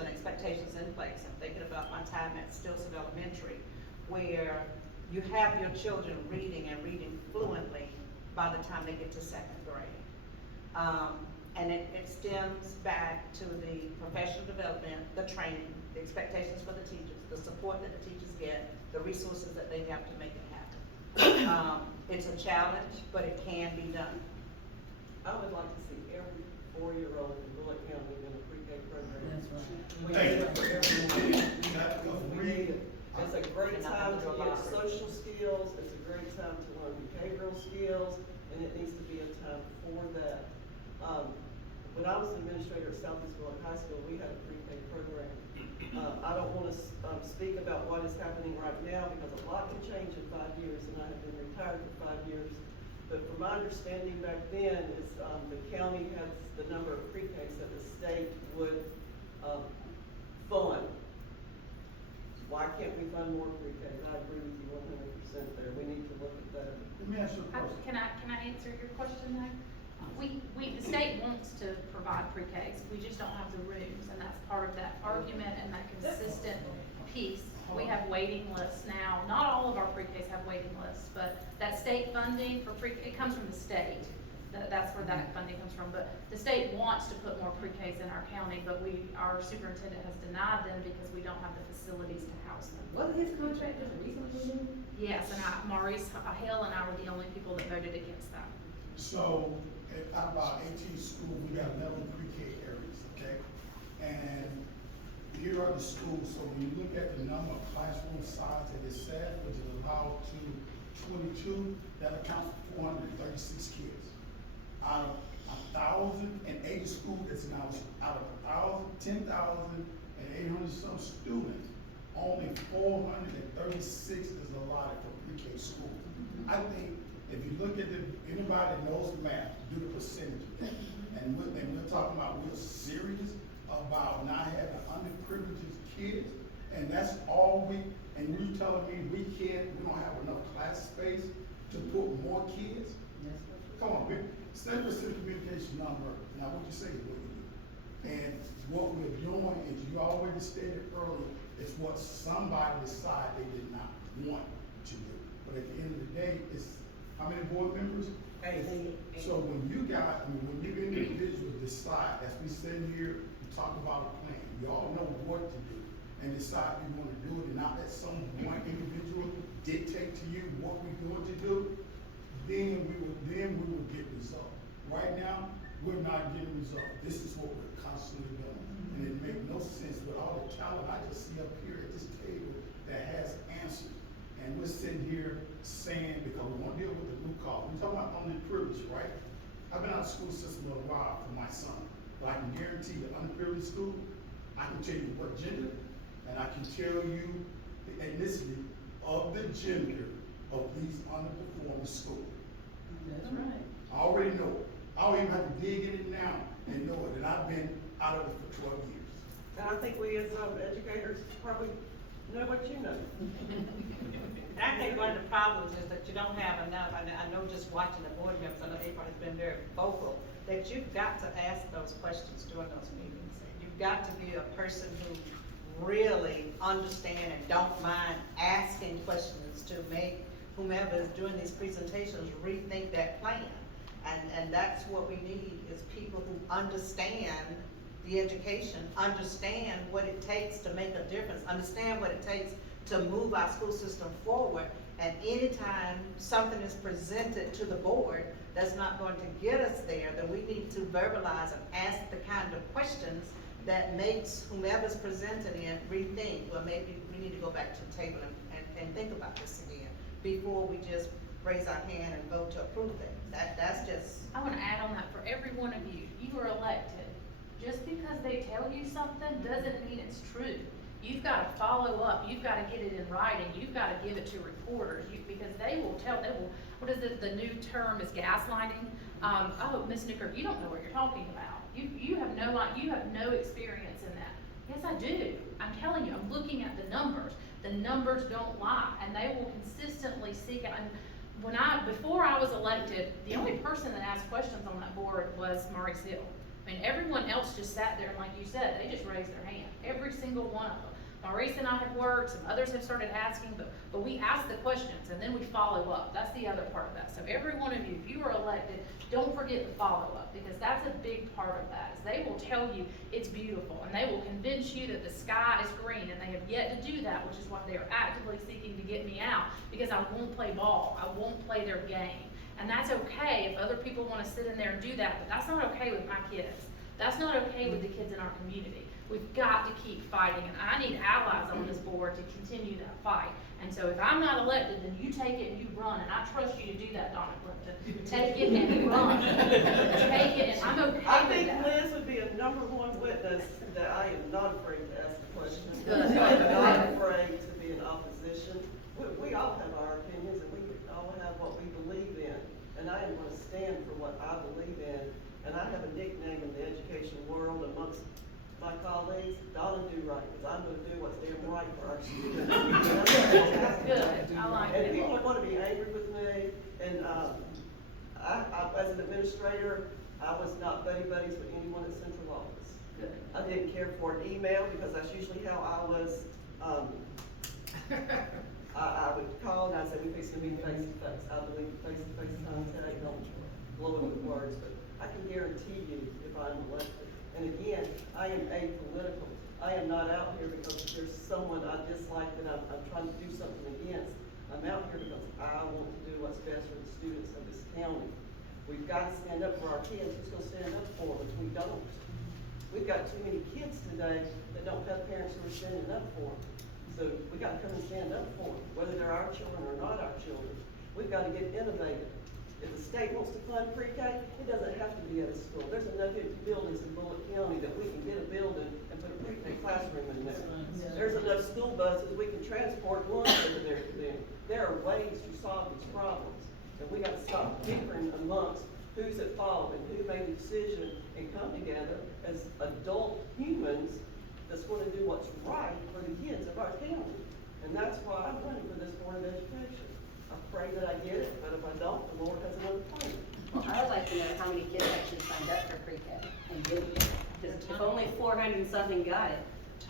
and expectations in place. I'm thinking about my time at Stilson Elementary, where you have your children reading and reading fluently by the time they get to second grade. And it stems back to the professional development, the training, the expectations for the teachers, the support that the teachers get, the resources that they have to make it happen. It's a challenge, but it can be done. I would like to see every 4-year-old in Bulloch County in a pre-K program. That's right. It's a great time to get social skills, it's a great time to learn behavioral skills, and it needs to be a time for that. When I was an administrator at Southeast Bulloch High School, we had a pre-K program. I don't wanna speak about what is happening right now, because a lot can change in 5 years, and I have been retired for 5 years. But from my understanding back then, is the county has the number of pre-Ks that the state would fund. Why can't we fund more pre-Ks? I agree with you 100% there. We need to look at that. Let me ask you a question. Can I answer your question though? The state wants to provide pre-Ks, we just don't have the rooms, and that's part of that argument and that consistent piece. We have waiting lists now, not all of our pre-Ks have waiting lists, but that state funding for it comes from the state. That's where that funding comes from, but the state wants to put more pre-Ks in our county, but our superintendent has denied them because we don't have the facilities to house them. Wasn't his contract just recently renewed? Yes, and Maurice Hill and I were the only people that voted against that. So, out of our 18 schools, we got 11 pre-K areas, okay? And here are the schools, so when you look at the number of classroom size that is set, which is allowed to 22, that accounts for 436 kids. Out of 1,080 schools, it's now, out of 10,800 some students, only 436 is allotted for pre-K school. I think if you look at anybody that knows math, do the percentage of that. And we're talking about, we're serious about not having underprivileged kids, and that's all and you telling me we don't have enough class space to put more kids? Yes. Come on, man. 7% communication number, now what you say is what you do. And what we're doing is, you already stated earlier, it's what somebody decided they did not want to do. But at the end of the day, it's, how many board members? 8. So when you individuals decide, as we sit here, we talk about a plan, you all know what to do, and decide you want to do it, and not let some one individual dictate to you what we're going to do, then we will get results. Right now, we're not getting results. This is what we're constantly doing. And it makes no sense with all the talent I just see up here at this table that has answers. And we're sitting here saying, because we won't deal with the blue collar. We're talking about underprivileged, right? I've been out of the school system a while for my son, but I can guarantee the underprivileged school, I can tell you what gender, and I can tell you the ethnicity of the gender of these underperforming schools. That's right. I already know it. I don't even have to dig in it now and know it, and I've been out of it for 12 years. And I think we as educators probably know what you know. And I think one of the problems is that you don't have enough, and I know just watching the board members, I know April has been very vocal, that you've got to ask those questions during those meetings. You've got to be a person who really understand and don't mind asking questions to make whomever is doing these presentations rethink that plan. And that's what we need, is people who understand the education, understand what it takes to make a difference, understand what it takes to move our school system forward. And anytime something is presented to the board that's not going to get us there, then we need to verbalize and ask the kind of questions that makes whomever's presenting it rethink, well, maybe we need to go back to the table and think about this again before we just raise our hand and vote to approve things. That's just. I want to add on that, for every one of you, you are elected. Just because they tell you something doesn't mean it's true. You've got to follow up, you've got to get it in writing, you've got to give it to reporters, because they will, what is it, the new term is gaslighting. Oh, Ms. Newkirk, you don't know what you're talking about. You have no experience in that. Yes, I do. I'm telling you, I'm looking at the numbers. The numbers don't lie, and they will consistently seek out. And before I was elected, the only person that asked questions on that board was Maurice Hill. I mean, everyone else just sat there and, like you said, they just raised their hand. Every single one of them. Maurice and I have worked, some others have started asking, but we ask the questions and then we follow up. That's the other part of that. So every one of you, if you are elected, don't forget the follow up, because that's a big part of that. Is they will tell you it's beautiful, and they will convince you that the sky is green, and they have yet to do that, which is why they are actively seeking to get me out, because I won't play ball. I won't play their game. And that's okay if other people want to sit in there and do that, but that's not okay with my kids. That's not okay with the kids in our community. We've got to keep fighting, and I need allies on this board to continue that fight. And so if I'm not elected, then you take it and you run, and I trust you to do that, Donna Clifton. Take it and run. Take it, and I'm okay with that. I think Liz would be a #1 witness that I am not afraid to ask the question. Good. I am not afraid to be in opposition. We all have our opinions, and we all have what we believe in. And I am gonna stand for what I believe in. And I have a nickname in the education world amongst my colleagues, Donna Do Right, because I'm gonna do what's damn right for our students. Good, I like And it. people are gonna be angry with me, and, I, as an administrator, I was not buddies with anyone at central office. Good. I didn't care for an email, because that's usually how I was, I would call and I'd say, we fix to meet face to face. I believe face-to-face contact, don't blow it with words, but I can guarantee you if I'm elected. And again, I am apolitical. I am not out here because there's someone I dislike that I'm trying to do something against. I'm out here because I want to do what's best for the students of this county. We've got to stand up for our kids. Who's going to stand up for them? We don't. We've got too many kids today that don't have parents who are standing up for them. So we got to come and stand up for them, whether they're our children or not our children. We've got to get innovative. If the state wants to fund pre-K, it doesn't have to be at a school. There's enough empty buildings in Bulloch County that we can get a building and put a pre-K classroom in there. There's enough school buses we can transport lunch over there for them. There are ways to solve these problems. And we got to stop bickering amongst who's at fault and who made the decision, and come together as adult humans that's going to do what's right for the kids of our county. And that's why I'm running for this Board of Education. I pray that I get it, but if I don't, the Lord has another plan. Well, I would like to know how many kids actually signed up for pre-K and didn't get it. Because if only 400 and something got it,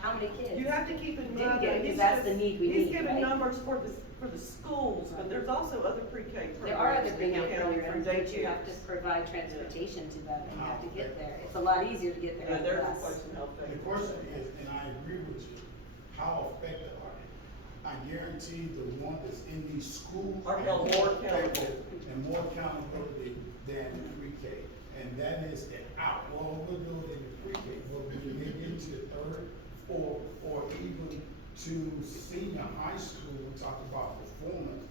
how many kids? You have to keep in Didn't mind get it, that 'cause he's that's just- the need we he's need, giving right? numbers for the schools, but there's also other pre-K programs. There are other in pre-K the county for programs, but you have to daycares. provide transportation to them and you have to get there. It's a lot easier to get there Yeah, on there's a bus. question how The effective. question is, and I agree with you, how effective are they? I guarantee the one that's in these schools Are held more accountable. effective and more accountability than the pre-K. And that is it out. Well, we'll do it in the pre-K, but when you get into the third, fourth, or even to senior high school, we talk about performance,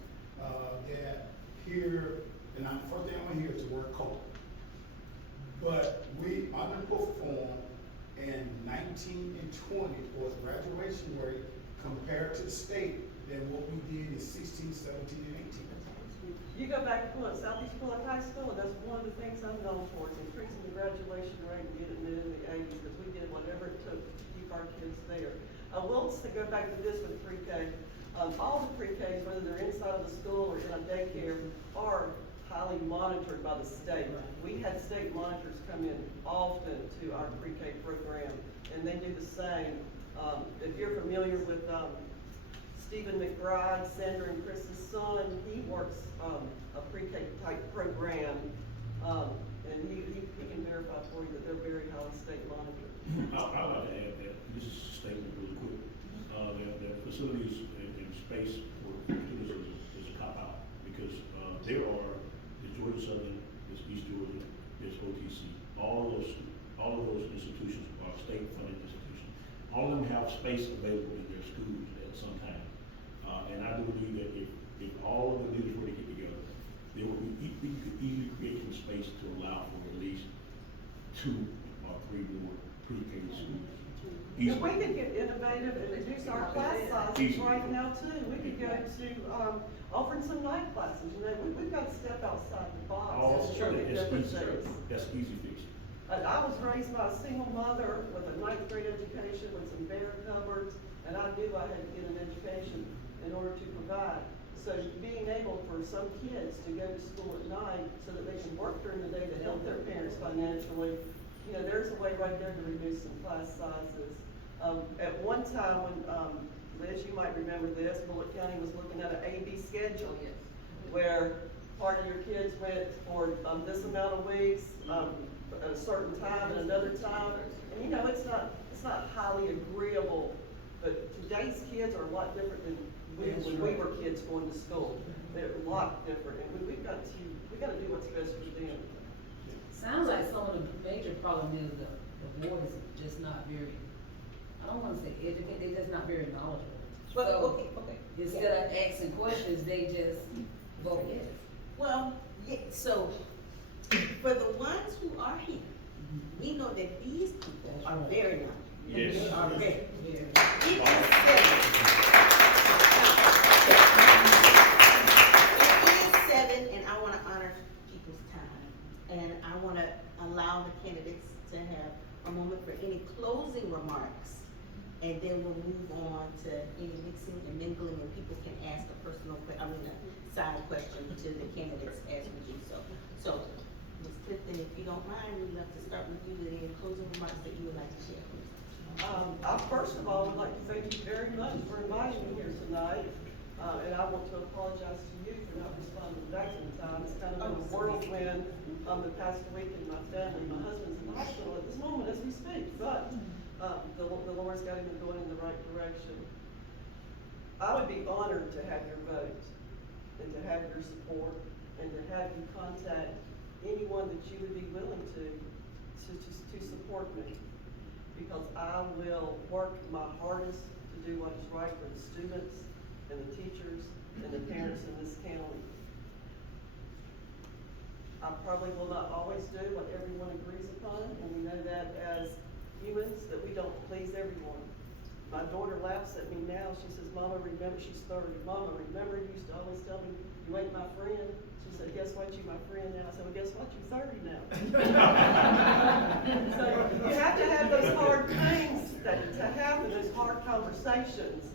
that here, and the first thing I want to hear is the word culture. But we underperform in 19 and 20 for graduation rate compared to the state than what we did in 16, 17, and 18. You go back to Southeast Bulloch High School, and that's one of the things I'm known for, is increasing the graduation rate and getting it in the 80s, because we did whatever it took to keep our kids there. I will go back to this with pre-K. All the pre-Ks, whether they're inside of the school or in a daycare, are highly monitored by the state. We had state monitors come in often to our pre-K program, and they do the same. If you're familiar with Stephen McBride, Sandra and Chris's son, he works a pre-K type program, and he can verify for you that they're very highly state monitored. I'd like to add that, this is a statement really quick, that facilities and space for students is a cop-out, because there are, the Georgia Southern, there's East Georgia, there's OTC, all of those institutions are state-funded institutions. All of them have space available in their schools at some time. And I do believe that if all of the leaders were to get together, there would be, we could easily create some space to allow for at least 2 or 3 more pre-K schools. If we could get innovative and reduce our class sizes Easy. right now too, we could go to, offering some night classes, we've got to step outside the box. All, It's truly that's different easy, things. that's easy fix. And I was raised by a single mother with a ninth grade education with some bare cupboards, and I knew I had to get an education in order to provide. So being able for some kids to go to school at night so that they can work during the day to help their parents financially, you know, there's a way right there to reduce some class sizes. At one time when, Liz, you might remember this, Bulloch County was looking at an A-B schedule, where part of your kids went for this amount of weeks, at a certain time and another time. And you know, it's not highly agreeable, but today's kids are a lot different than when we were kids going to school. They're a lot different, and we've got to do what's best for them. Sounds like some of the major problem is the board is just not very, I don't wanna say educated, they're just not very knowledgeable. Well, So, okay. instead of asking questions, they just vote yes. Well, yeah, so, for the ones who are here, we know that these people are very knowledgeable. Yes. They are very. Very. It is 7, and I wanna honor people's time, and I wanna allow the candidates to have a moment for any closing remarks, and then we'll move on to any mixing and mingling, and people can ask a a side question to the candidates as we do so. So, Ms. Clifton, if you don't mind, we'd love to start with you with any closing remarks that you would like to share, please. I first of all would like to thank you very much for inviting me here tonight. And I want to apologize to you for not responding back in time. It's kind of been a whirlwind the past week in my family. My husband's in the hospital at this moment as we speak, but the Lord's got him going in the right direction. I would be honored to have your vote and to have your support and to have you contact anyone that you would be willing to support me. Because I will work my hardest to do what is right for the students and the teachers and the parents in this county. I probably will not always do what everyone agrees upon, and we know that as humans, that we don't please everyone. My daughter laughs at me now. She says, Mama, remember, she's 30. Mama, remember you used to always tell me you ain't my friend? She said, guess what, you my friend now. I said, well, guess what, you're 30 now. So you have to have those hard things to have in those hard conversations.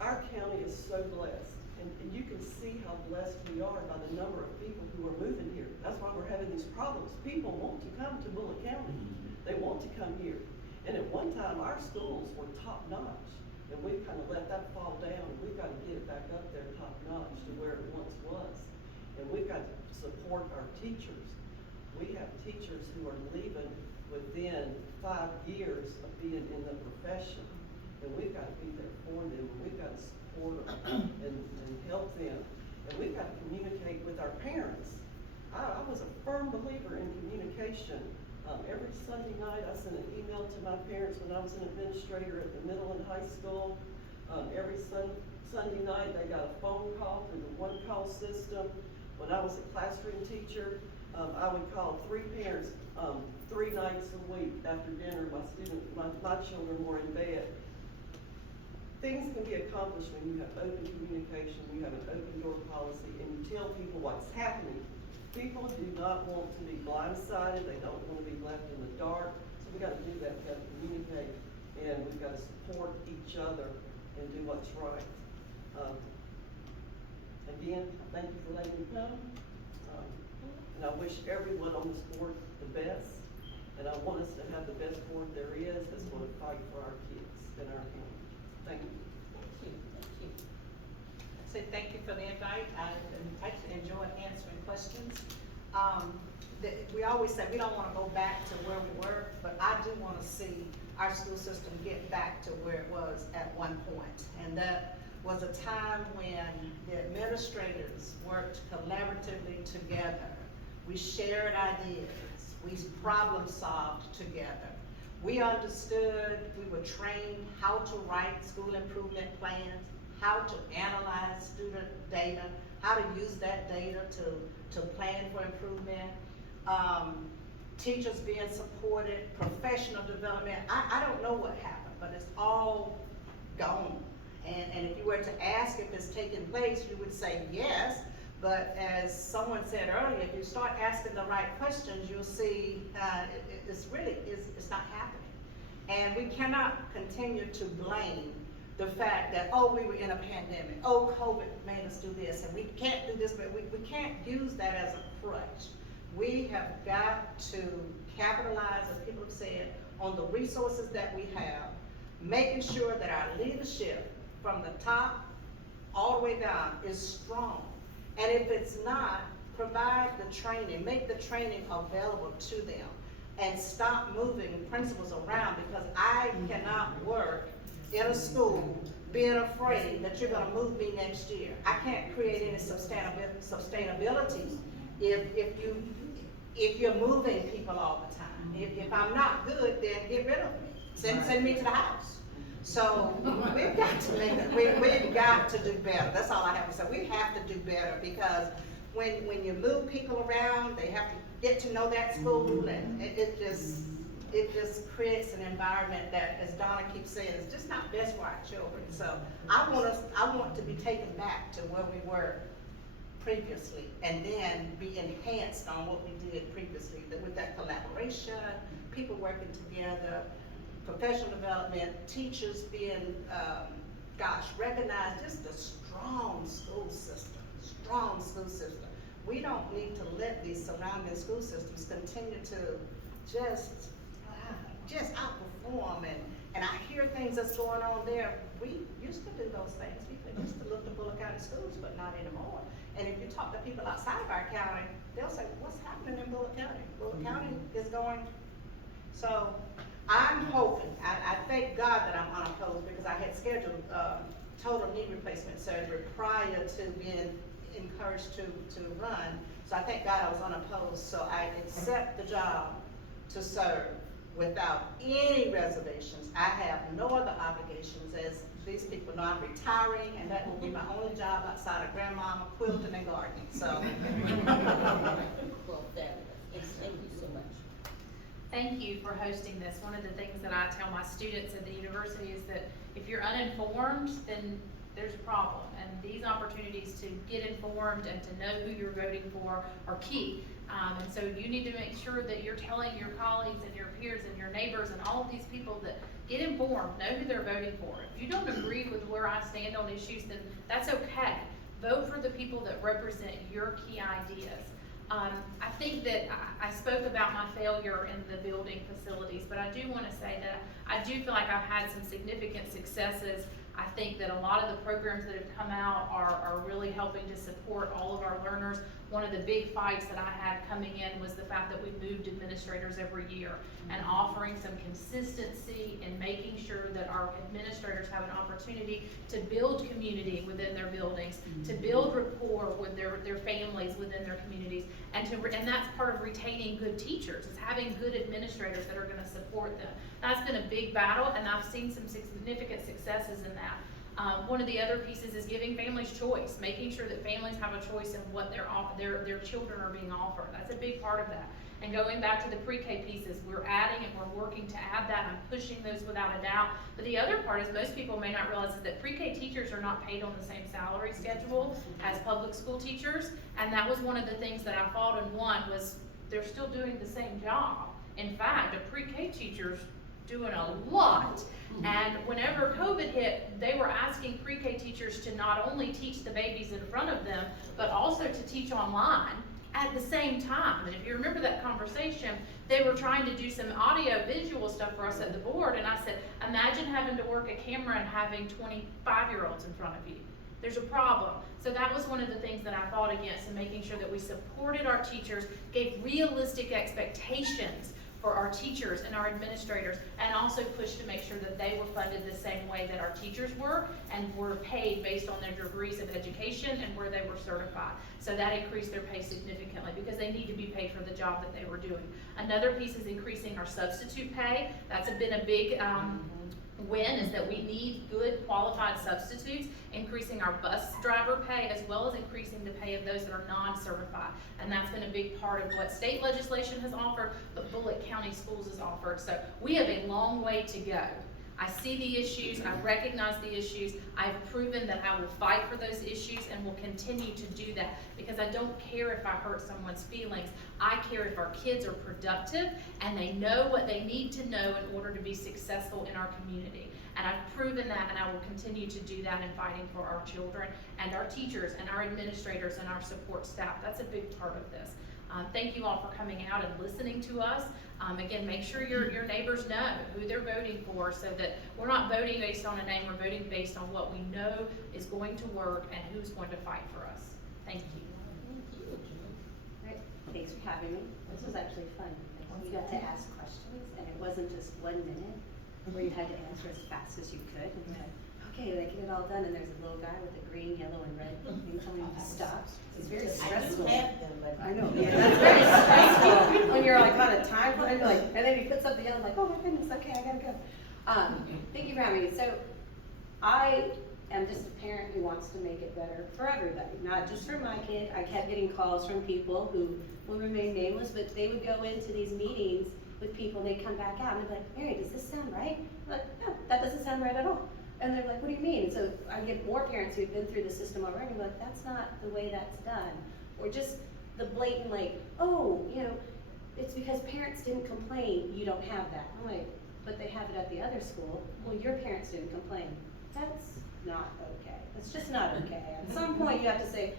Our county is so blessed, and you can see how blessed we are by the number of people who are moving here. That's why we're having these problems. People want to come to Bulloch County. They want to come here. And at one time, our schools were top notch, and we've kind of let that fall down. We've got to get it back up there top notch to where it once was. And we've got to support our teachers. We have teachers who are leaving within 5 years of being in the profession. And we've got to be there for them. We've got to support them and help them. And we've got to communicate with our parents. I was a firm believer in communication. Every Sunday night, I sent an email to my parents when I was an administrator at the middle and high school. Every Sunday night, they got a phone call through the one-call system. When I was a classroom teacher, I would call 3 parents 3 nights a week after dinner. My children were in bed. Things can be accomplished when you have open communication, you have an open door policy, and you tell people what's happening. People do not want to be blindsided, they don't want to be left in the dark, so we got to do that, we got to communicate, and we've got to support each other and do what's right. Again, thank you for letting me come, and I wish everyone on this board the best, and I want us to have the best board there is that's going to fight for our kids and our county. Thank you. Thank you. Say thank you for the invite. I actually enjoyed answering questions. We always say we don't want to go back to where we were, but I do want to see our school system get back to where it was at one point. And that was a time when the administrators worked collaboratively together. We shared ideas. We problem solved together. We understood, we were trained how to write school improvement plans, how to analyze student data, how to use that data to plan for improvement. Teachers being supported, professional development. I don't know what happened, but it's all gone. And if you were to ask if it's taking place, you would say yes, But as someone said earlier, if you start asking the right questions, you'll see it's not happening. And we cannot continue to blame the fact that, oh, we were in a pandemic, oh, COVID made us do this, and we can't do this, but we can't use that as a crutch. We have got to capitalize, as people have said, on the resources that we have, making sure that our leadership from the top all the way down is strong. And if it's not, provide the training, make the training available to them, and stop moving principals around, because I cannot work in a school being afraid that you're gonna move me next year. I can't create any sustainability if you're moving people all the time. If I'm not good, then get rid of me. Send me to the house. So we've got to make it, we've got to do better. That's all I have to say. We have to do better, because when you move people around, they have to get to know that school, and it just creates an environment that, as Donna keeps saying, is just not best for our children. So I want to be taken back to where we were previously, and then be enhanced on what we did previously, with that collaboration, people working together, professional development, teachers being, recognized, just a strong school system, We don't need to let these surrounding school systems continue to just outperform, and I hear things that's going on there. We used to do those things. We used to look at Bulloch County schools, but not anymore. And if you talk to people outside of our county, they'll say, what's happening in Bulloch County? Bulloch County is going, so I'm hoping, I thank God that I'm unopposed, because I had scheduled total knee replacement surgery prior to being encouraged to run. So I thank God I was unopposed. So I accept the job to serve without any reservations. I have no other obligations. As these people know, I'm retiring, and that will be my only job outside of grandmama, quilting, and gardening. So. Well, fabulous. Thank you so much. Thank you for hosting this. One of the things that I tell my students at the university is that if you're uninformed, then there's a problem. And these opportunities to get informed and to know who you're voting for are key. And so you need to make sure that you're telling your colleagues and your peers and your neighbors and all of these people that get informed, know who they're voting for. If you don't agree with where I stand on issues, then that's okay. Vote for the people that represent your key ideas. I think that I spoke about my failure in the building facilities, but I do want to say that I do feel like I've had some significant successes. I think that a lot of the programs that have come out are really helping to support all of our learners. One of the big fights that I had coming in was the fact that we moved administrators every year, and offering some consistency and making sure that our administrators have an opportunity to build community within their buildings, to build rapport with their families within their communities, and that's part of retaining good teachers, is having good administrators that are going to support them. That's been a big battle, and I've seen some significant successes in that. One of the other pieces is giving families choice, making sure that families have a choice in what their children are being offered. That's a big part of that. And going back to the pre-K pieces, we're adding and we're working to add that. I'm pushing those without a doubt. But the other part is most people may not realize is that pre-K teachers are not paid on the same salary schedule as public school teachers. And that was one of the things that I fought and won, was they're still doing the same job. In fact, a pre-K teacher's doing a lot. And whenever COVID hit, they were asking pre-K teachers to not only teach the babies in front of them, but also to teach online at the same time. And if you remember that conversation, they were trying to do some audio visual stuff for us at the board, and I said, imagine having to work a camera and having 25-year-olds in front of you. There's a problem. So that was one of the things that I fought against, and making sure that we supported our teachers, gave realistic expectations for our teachers and our administrators, and also pushed to make sure that they were funded the same way that our teachers were, and were paid based on their degrees of education and where they were certified. So that increased their pay significantly, because they need to be paid for the job that they were doing. Another piece is increasing our substitute pay. That's been a big win, is that we need good qualified substitutes, increasing our bus driver pay, as well as increasing the pay of those that are non-certified. And that's been a big part of what state legislation has offered, but Bulloch County Schools has offered. So we have a long way to go. I see the issues, I recognize the issues, I've proven that I will fight for those issues and will continue to do that, because I don't care if I hurt someone's feelings. I care if our kids are productive and they know what they need to know in order to be successful in our community. And I've proven that, and I will continue to do that in fighting for our children and our teachers and our administrators and our support staff. That's a big part of this. Thank you all for coming out and listening to us. Again, make sure your neighbors know who they're voting for, so that we're not voting based on a name, we're voting based on what we know is going to work and who's going to fight for us. Thank you. Right, thanks for having me. This was actually fun. You got to ask questions, and it wasn't just 1 minute where you had to answer as fast as you could. And you're like, okay, they get it all done, and there's a little guy with a green, yellow, and red thing telling you to stop. It's very stressful. I do have them, but. I know, yeah, that's very stressful when you're like on a time frame, like, and then you put something else, like, oh my goodness, okay, I gotta go. Thank you for having me. So, I am just a parent who wants to make it better for everybody, not just for my kid. I kept getting calls from people who will remain nameless, but they would go into these meetings with people, and they'd come back out, and they'd be like, Mary, does this sound right? I'm like, no, that doesn't sound right at all. And they're like, what do you mean? So I get more parents who've been through the system already, like, that's not the way that's done. Or just the blatant, like, oh, you know, it's because parents didn't complain, you don't have that. I'm like, but they have it at the other school. Well, your parents didn't complain. That's not okay. That's just not okay. At some point you have to say,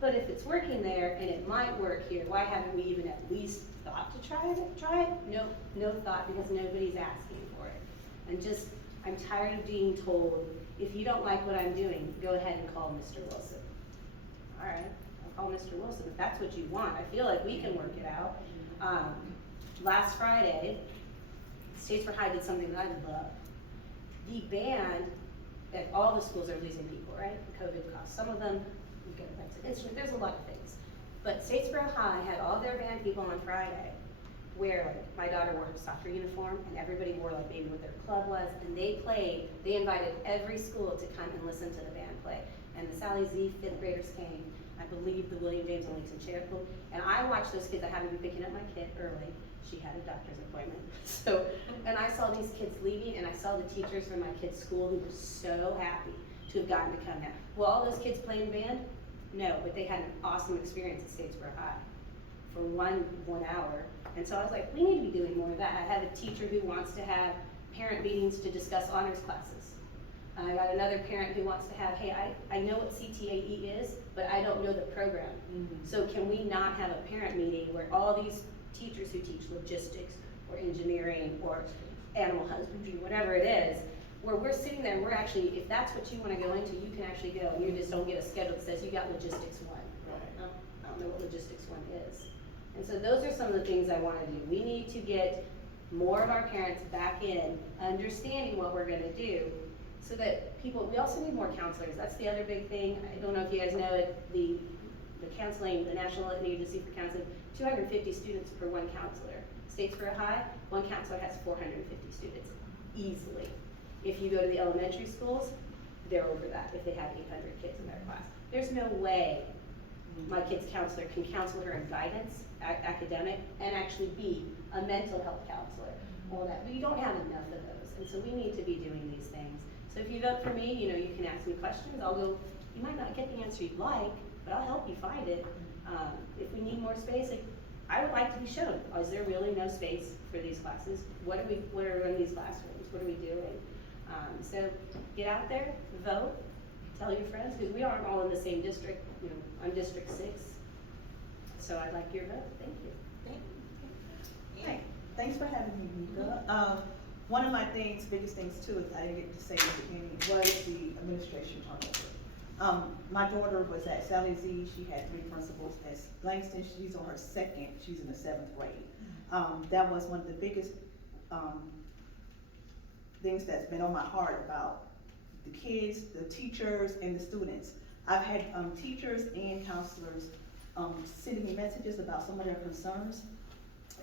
but if it's working there and it might work here, why haven't we even at least thought to try it? No thought, because nobody's asking for it. And just, I'm tired of being told, if you don't like what I'm doing, go ahead and call Mr. Wilson. All right, I'll call Mr. Wilson if that's what you want. I feel like we can work it out. Last Friday, Statesboro High did something that I love. The band, at all the schools are losing people, right? COVID costs. Some of them, we get back to instrument, there's a lot of things. But Statesboro High had all their band people on Friday where, like, my daughter wore her soccer uniform, and everybody wore, like, maybe what their club was, and they invited every school to come and listen to the band play. And the Sally Z 5th graders came, I believe the William James and Langston Cherokee, and I watched those kids. I happened to be picking up my kid early. She had a doctor's appointment. So, and I saw these kids leaving, and I saw the teachers from my kid's school who were so happy to have gotten to come now. Well, all those kids playing band? No, but they had an awesome experience at Statesboro High for one hour. And so I was like, we need to be doing more of that. I have a teacher who wants to have parent meetings to discuss honors classes. I got another parent who wants to have, hey, I know what CTAE is, but I don't know the program. So can we not have a parent meeting where all these teachers who teach logistics or engineering or animal husbandry, whatever it is, where we're sitting there and we're actually, if that's what you want to go into, you can actually go, and you just don't get a schedule that says you got logistics 1. Right. I don't know what logistics 1 is. And so those are some of the things I want to do. We need to get more of our parents back in, understanding what we're going to do, so that people, we also need more counselors. That's the other big thing. I don't know if you guys know it, the counseling, the National Agency for Counseling, 250 students per 1 counselor. Statesboro High, 1 counselor has 450 students, easily. If you go to the elementary schools, they're over that if they have 800 kids in their class. There's no way my kid's counselor can counsel her in guidance, academic, and actually be a mental health counselor, all that. We don't have enough of those, and so we need to be doing these things. So if you vote for me, you know, you can ask me questions. I'll go, you might not get the answer you'd like, but I'll help you find it. If we need more space, like, I would like to be shown, is there really no space for these classes? What are in these classrooms? What are we doing? So get out there, vote, tell your friends, because we aren't all in the same district. You know, I'm District 6, so I'd like your vote. Thank you. Hey, thanks for having me, Mika. One of my biggest things too, is I didn't get to say at the beginning, was the administration turnover. My daughter was at Sally Z, she had 3 principals. At Langston, she's on her 2nd, she's in the 7th grade. That was one of the biggest things that's been on my heart about the kids, the teachers, and the students. I've had teachers and counselors sending me messages about some of their concerns.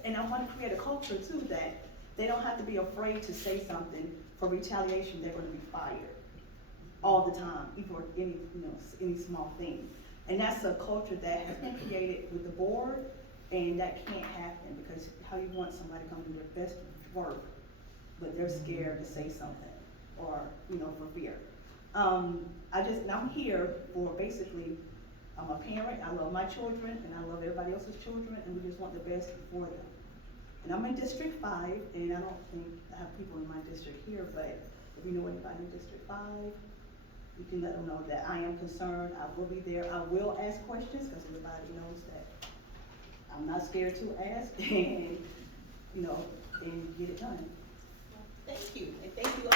And I want to create a culture too that they don't have to be afraid to say something. For retaliation, they're going to be fired all the time, even for any small thing. And that's a culture that has been created with the board, and that can't happen, because how you want somebody to come do their best work but they're scared to say something, or, for fear. And I'm here for basically, I'm a parent, I love my children, and I love everybody else's children, and we just want the best for them. And I'm in District 5, and I don't think I have people in my district here, but if you know anybody in District 5, you can let them know that I am concerned, I will be there, I will ask questions, because everybody knows that I'm not scared to ask, and, and get it done. Thank you, and thank you all.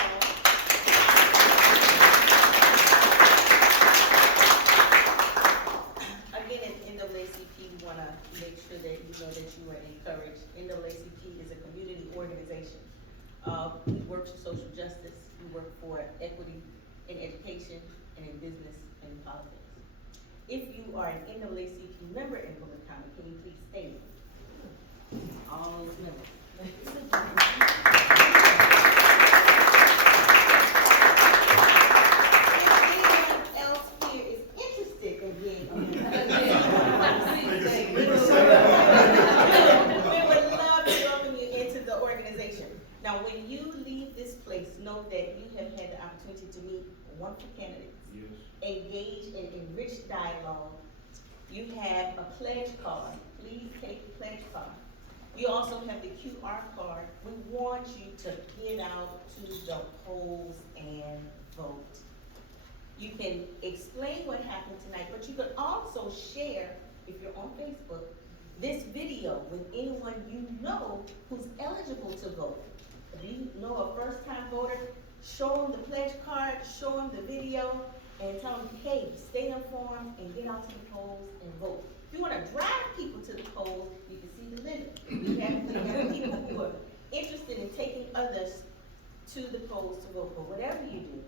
Again, at NAACP, we wanna make sure that you know that you are encouraged. NAACP is a community organization. We work for social justice, we work for equity in education, and in business, and in politics. If you are an NAACP member in Bulloch County, can you please stand? All those members. Anyone else here is interested in being a we would love to welcome you into the organization. Now, when you leave this place, know that you have had the opportunity to meet wonderful candidates, Yes. engage in enriched dialogue. You have a pledge card. Please take the pledge card. You also have the QR card. We want you to get out to the polls and vote. You can explain what happened tonight, but you could also share, if you're on Facebook, this video with anyone you know who's eligible to vote. If you know a first-time voter, show them the pledge card, show them the video, and tell them, hey, stay informed and get out to the polls and vote. If you want to drive people to the polls, you can see the limit. We have people who are interested in taking others to the polls to vote. But whatever you do,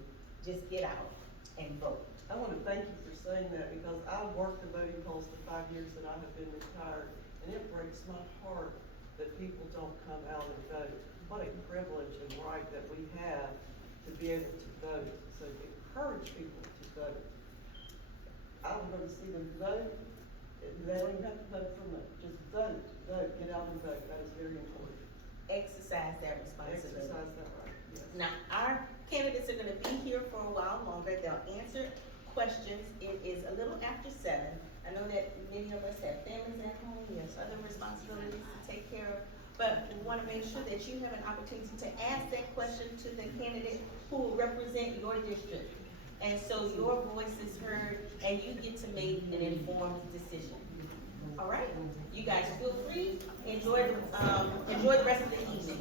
just get out and vote. I want to thank you for saying that, because I worked the voting polls the 5 years that I have been retired, and it breaks my heart that people don't come out and vote. What a privilege and right that we have to be able to vote. So encourage people to vote. I would rather see them vote. They don't even have to vote for much. Just vote, get out and vote. That is very important. Exercise that responsibility. Exercise that right, yes. Now, our candidates are gonna be here for a while longer. They'll answer questions. It is a little after 7. I know that many of us have families at home, we have other responsibilities to take care of. But we wanna make sure that you have an opportunity to ask that question to the candidate who will represent your district. And so your voice is heard and you get to make an informed decision. All right? You guys feel free, enjoy the rest of the evening.